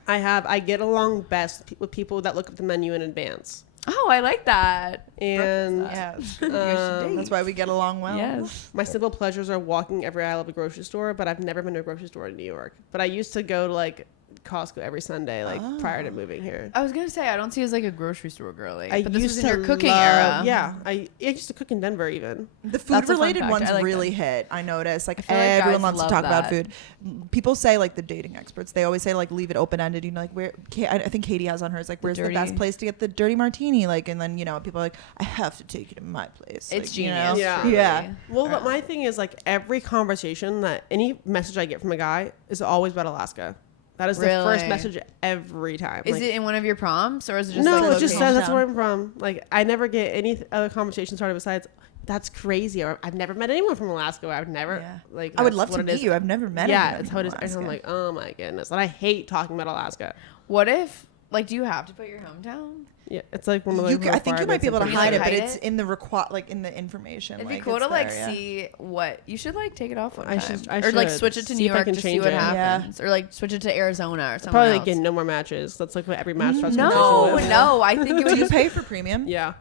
I get along best with people that look at the menu in advance. Oh, I like that. And Yeah. That's why we get along well. Yes. my simple pleasures are walking every aisle of a grocery store, but I've never been to a grocery store in New York. But I used to go to like Costco every Sunday, like prior to moving here. I was gonna say I don't see you as like a grocery store girly, I but this was used in to your cooking love- era. Yeah, I used to cook in Denver even. The That's a fun food-related fact. ones I like really them. hit. I noticed. Like feel like everyone guys loves to love talk about that. food. People say like the dating experts. They always say like leave it open-ended. You know, like where I think Katie has on hers like where's the best dirty- place to get the dirty martini? Like, and then you know people are like I have to take you to my place. It's like, you know? genius. Yeah. truly. Yeah. Well, but my thing is like every conversation that any message I get from a guy is always about Alaska. That is the first Really? message every time. Is Like, it in one of your prompts or is it just no, like it just location? says that's where I'm from. Like I never get any other conversation started besides that's crazy, or I've never met anyone from Alaska. Or I've never Yeah. like. I would that's love what to it meet is. you. I've never met. Yeah, anyone it's how from it is. And I'm Alaska. like, oh my goodness, and I hate talking about Alaska. What if like do you have to put your hometown? Yeah, it's like one of the. I think you might be able to You, hide like, it, but hide it's it? in the like in the information. It'd like, be cool it's to like there, yeah. see what you should like take it off one I time. should- I or like should. switch it to See New if I York can to see change what it. happens, or like switch it to Arizona or something Probably else. like getting no more matches. That's like what every match starts. No, conversation with. no, I think it would Did you just pay for premium? Yeah,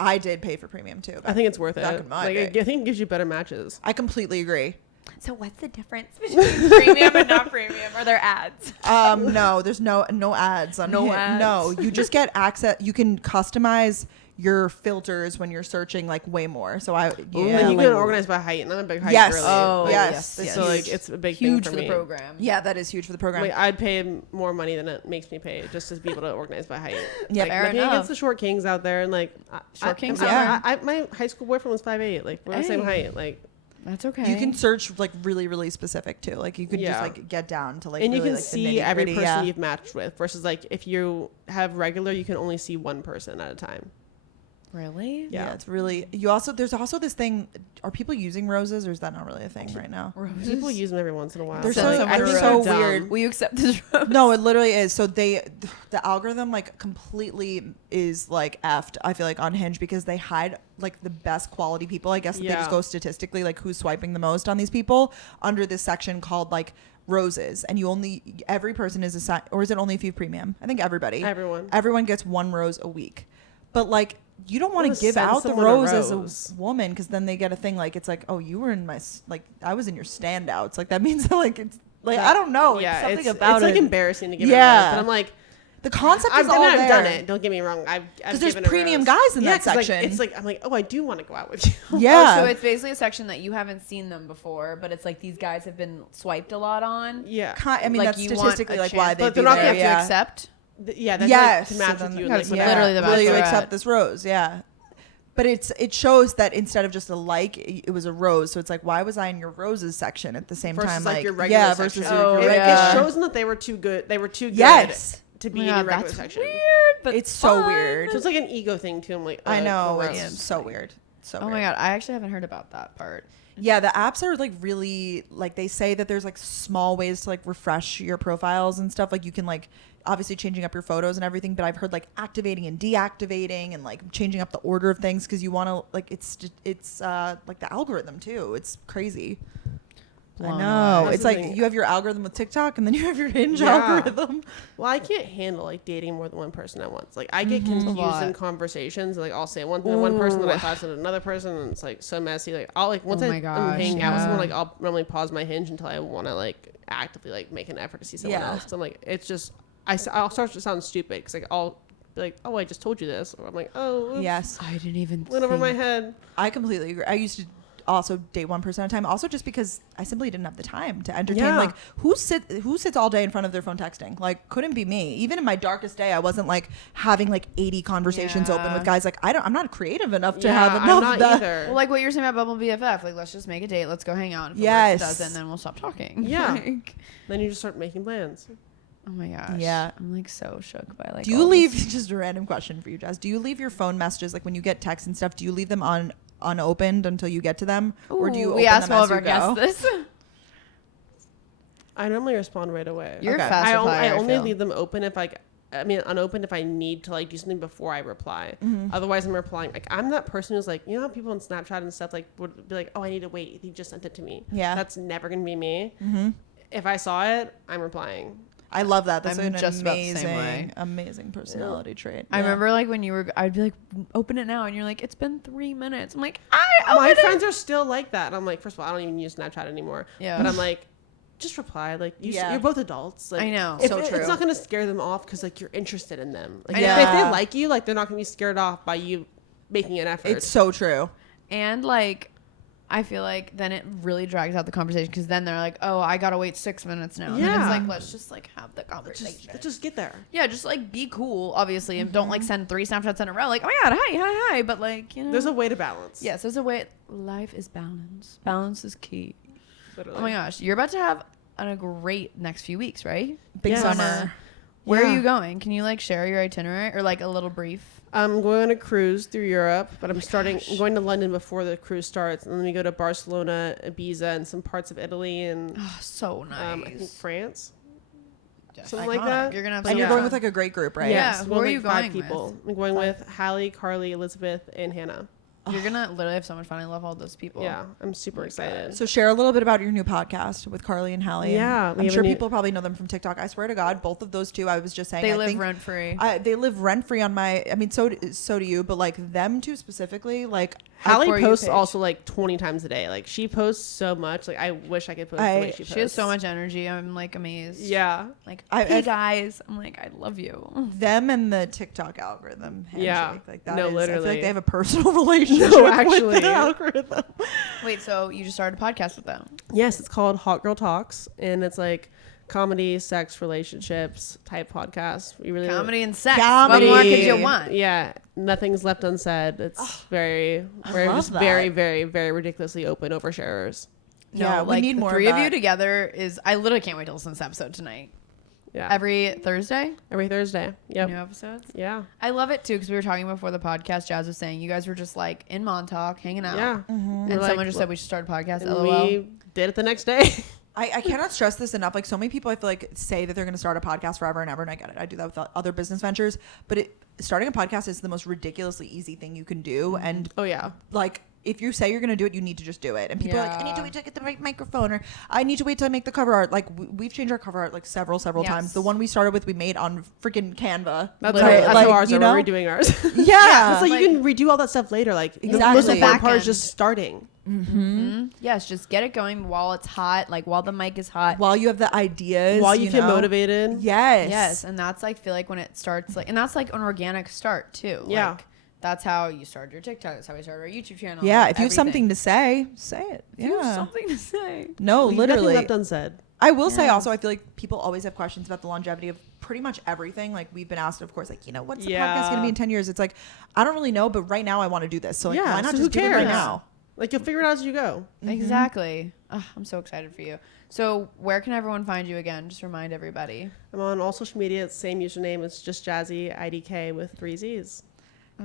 I did pay for premium too. I think it's worth back it. in my Like day. I think it gives you better matches. I completely agree. So what's the difference between premium and not premium? Are there ads? No, there's no ads on No Hinge. ads. No, you just get access. You can customize your filters when you're searching like way more. So you can organize by height, and I'm a big height girly. Oh, yes. So like it's a big huge thing for me. the program. Yeah, that is huge for the program. Like, I'd pay more money than it makes me pay just to be able to organize by height. Yeah, like, fair looking enough. against the short kings out there, and like Short kings. my high school boyfriend was 5'8". Like we're the same height. Like that's okay. You can search like really, really specific too. Like you could just like get down to like, and really, you can like, see every person you've matched with. Versus like if you have regular, you can only see one person at a time. Really? Yeah, it's really. There's also this thing. Are people using roses, or is that not really a thing right now? Roses? People use them every once in a while. They're so weird. Will you accept this rose? No, it literally is. So the algorithm like completely is like effed. I feel like on Hinge because they hide like the best quality people. I guess they just go statistically like who's swiping the most on these people under this section called like roses, and every person is assigned, or is it only if you have premium? I think everyone gets one rose a week, but like. You don't want to give out the rose as a woman because then they get a thing like it's like, oh, you were in my like I was in your standouts, like that means like it's like I don't know, yeah, it's something about it's like embarrassing to give it a rose, but I'm like the concept is I've all there. I've done it. Don't get me wrong. Because there's premium guys in that section. Like, it's like I'm like, oh, I do want to go out with you. Yeah. So it's basically a section that you haven't seen them before, but it's like these guys have been swiped a lot on. Yeah. I mean, like that's statistically like why they're not going to have to accept. That's like to match with you. Like, literally the will you accept this rose? Yeah. But it shows that instead of just a like, it was a rose. So it's like, why was I in your roses section at the same versus time? Like your regular section. It shows them that they were too good. They were too good to be in your regular section. Weird, but it's so weird. So it's like an ego thing too. I'm like, I know, it's so weird. So oh my God, I actually haven't heard about that part. Yeah, the apps are like really like they say that there's like small ways to like refresh your profiles and stuff. Like you can like obviously changing up your photos and everything, but I've heard like activating and deactivating and like changing up the order of things because you want to like it's like the algorithm too. It's crazy. I know. It's like you have your algorithm with TikTok and then you have your Hinge algorithm. Well, I can't handle like dating more than one person at once. Like I get confused in conversations. Like I'll say one person that I thought said another person, and it's like so messy. Like I'll like once I'm hanging out with someone, like I'll normally pause my Hinge until I want to like actively like make an effort to see someone else. So I'm like, it's just I'll start to sound stupid because like I'll be like, oh, I just told you this, or I'm like, oh, oops, yes, I didn't even went over my head. I completely agree. I used to also date one person at a time, also just because I simply didn't have the time to entertain like who sits all day in front of their phone texting. Like couldn't be me. Even in my darkest day I wasn't like having like 80 conversations open with guys. Like I'm not creative enough to have enough of that either. Well, like what you're saying about Bubble BFF, like let's just make a date, let's go hang out. If it doesn't, then we'll stop talking. Like, then you just start making plans. Oh my gosh. Yeah. I'm like so shook by like do you leave just a random question for you, Jazz, do you leave your phone messages like when you get texts and stuff, do you leave them unopened until you get to them? Ooh, or do you we open asked them all as of our you go? guests this. I normally respond right away. You're a fast replier, I only leave them open if unopened if I need to like do something before I reply. Otherwise I'm replying. Like I'm that person who's like, you know how people on Snapchat and stuff like would be like, oh, I need to wait, he just sent it to me. Yeah, that's never gonna be me. If I saw it, I'm replying. I love that. That's an just amazing personality trait. I remember like when I'd be like, open it now, and you're like, it's been 3 minutes. I'm like, my friends are still like that. And I'm like, first of all, I don't even use Snapchat anymore. Yeah. But I'm like, just reply. Like you're both adults. Like, I know. So true. It's not gonna scare them off because like you're interested in them. Like if they like you, like they're not gonna be scared off by you making an effort. It's so true. And like, I feel like then it really drags out the conversation because then they're like, oh, I gotta wait 6 minutes now. Yeah. And it's like, let's just like have the conversation. Let's just get there. Yeah, just like be cool, obviously, and don't like send 3 Snapchats in a row. Like, oh my God, hi. But like, you know. There's a way to balance. Yes, there's a way. Life is balance. Balance is key. Literally. Oh my gosh. You're about to have a great next few weeks, right? Big summer. Where are you going? Can you like share your itinerary or like a little brief? I'm going on a cruise through Europe, but I'm going to London before the cruise starts, and then we go to Barcelona, Ibiza, and some parts of Italy, and so nice. I think France, something like that. You're gonna have and you're going with like a great group, right? Yeah. Who are you going 5 people. I'm going with Hallie, Carly, Elizabeth, and Hannah. You're gonna literally have so much fun. I love all those people. Yeah, I'm super excited. So share a little bit about your new podcast with Carly and Hallie. Yeah, I'm sure people probably know them from TikTok. I swear to God, both of those two. I was just saying they live rent free. They live rent free on my. I mean, so do you, but like them two specifically, like Hallie posts also like 20 times a day. Like she posts so much. Like I wish I could post the way she posts. She has so much energy. I'm like amazed. Yeah. Like hey guys, I'm like I love you. Them and the TikTok algorithm. Handshake. Yeah. Like that. No, literally. I feel like they have a personal relationship. No, actually. With the algorithm. Wait, so you just started a podcast with them? Yes, it's called Hot Girl Talks, and it's like comedy, sex, relationships type podcast. We really comedy and sex. Comedy. What more could you want? Yeah, nothing's left unsaid. It's we're just that. very, very, very ridiculously open oversharers. No, Yeah, like we need more three of of you that. together is. I literally can't wait to listen to this episode tonight. Yeah, Every Thursday. every Thursday. Yep. New episodes. Yeah. I love it too because we were talking before the podcast. Jazz was saying you guys were just like in Montauk hanging out. Yeah. And We're someone like, just said we should start a podcast. and LOL. we did it the next day. I cannot stress this enough. Like so many people, I feel like say that they're going to start a podcast forever and ever, and I get it. I do that with other business ventures, but starting a podcast is the most ridiculously easy thing you can do. And Oh yeah. like if you say you're going to do it, you need to just do it. And people are like, I need to wait to get the right microphone, or I need to wait till I make the cover art. Like we've changed our cover art like several Yes. times. The one we started with, we made on freaking Canva. That's Literally. how Like, ours you are. know? We're redoing ours. Yeah. It's like Like- you can redo all that stuff later. Like Exactly. most The important back part is end. just starting. Yes, just get it going while it's hot, like while the mic is hot. While you have the ideas, While you feel know? motivated. Yes. Yes, and that's like feel like when it starts like, and that's like an organic start too. Yeah. Like, that's how you started your TikTok. That's how we started our YouTube channel. Yeah. like, If you have something to say, say it. If you have Yeah. something to say. No, Leave literally. nothing left unsaid. I will say Yeah. also, I feel like people always have questions about the longevity of pretty much everything. Like we've been asked, of course, like, what's the podcast going to be in 10 years? It's like, I don't really know, but right now I want to do this. So like, why not so just who do it right cares? now? Like you'll figure it out as you go. Exactly. Ugh, I'm so excited for you. So where can everyone find you again? Just remind everybody. I'm on all social media. It's same username. It's justjazzzyidk with 3 Z's.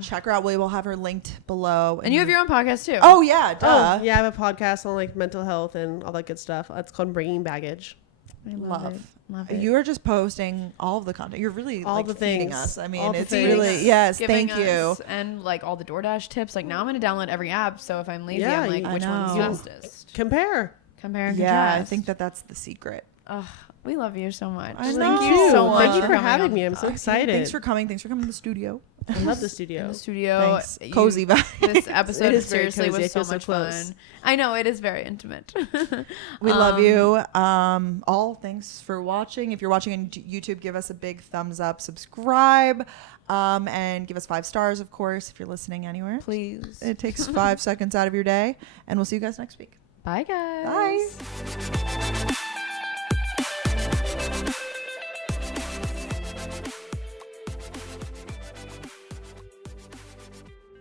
Check her out. We will have her linked below. And you have your own podcast too. Oh yeah, duh. Oh, yeah, I have a podcast on like mental health and all that good stuff. It's called Bringing Baggage. I Love. Love it. You are just posting all of the content. You're really All like the feeding things. us. I mean, All the it's things. really yes. Giving Thank you. us- And like all the DoorDash tips. Like now I'm going to download every app. So if I'm lazy, Yeah, I'm like, I which one's know. fastest? Compare. Compare and Yeah, I contrast. think that's the secret. Ugh, we love you so much. I Thank know. you so much. Thank you for coming having on me. I'm so Okay, excited. Thanks for coming. Thanks for coming to the studio. I love the in studio. the studio. Thanks. Cozy vibe. This episode It is very seriously cozy. I was so feel so much close. fun. I know it is very intimate. We love you. All thanks for watching. If you're watching on YouTube, give us a big thumbs up, subscribe, and give us 5 stars, of course, if you're listening anywhere. Please. It takes 5 seconds out of your day, and we'll see you guys next week. Bye, guys. Bye.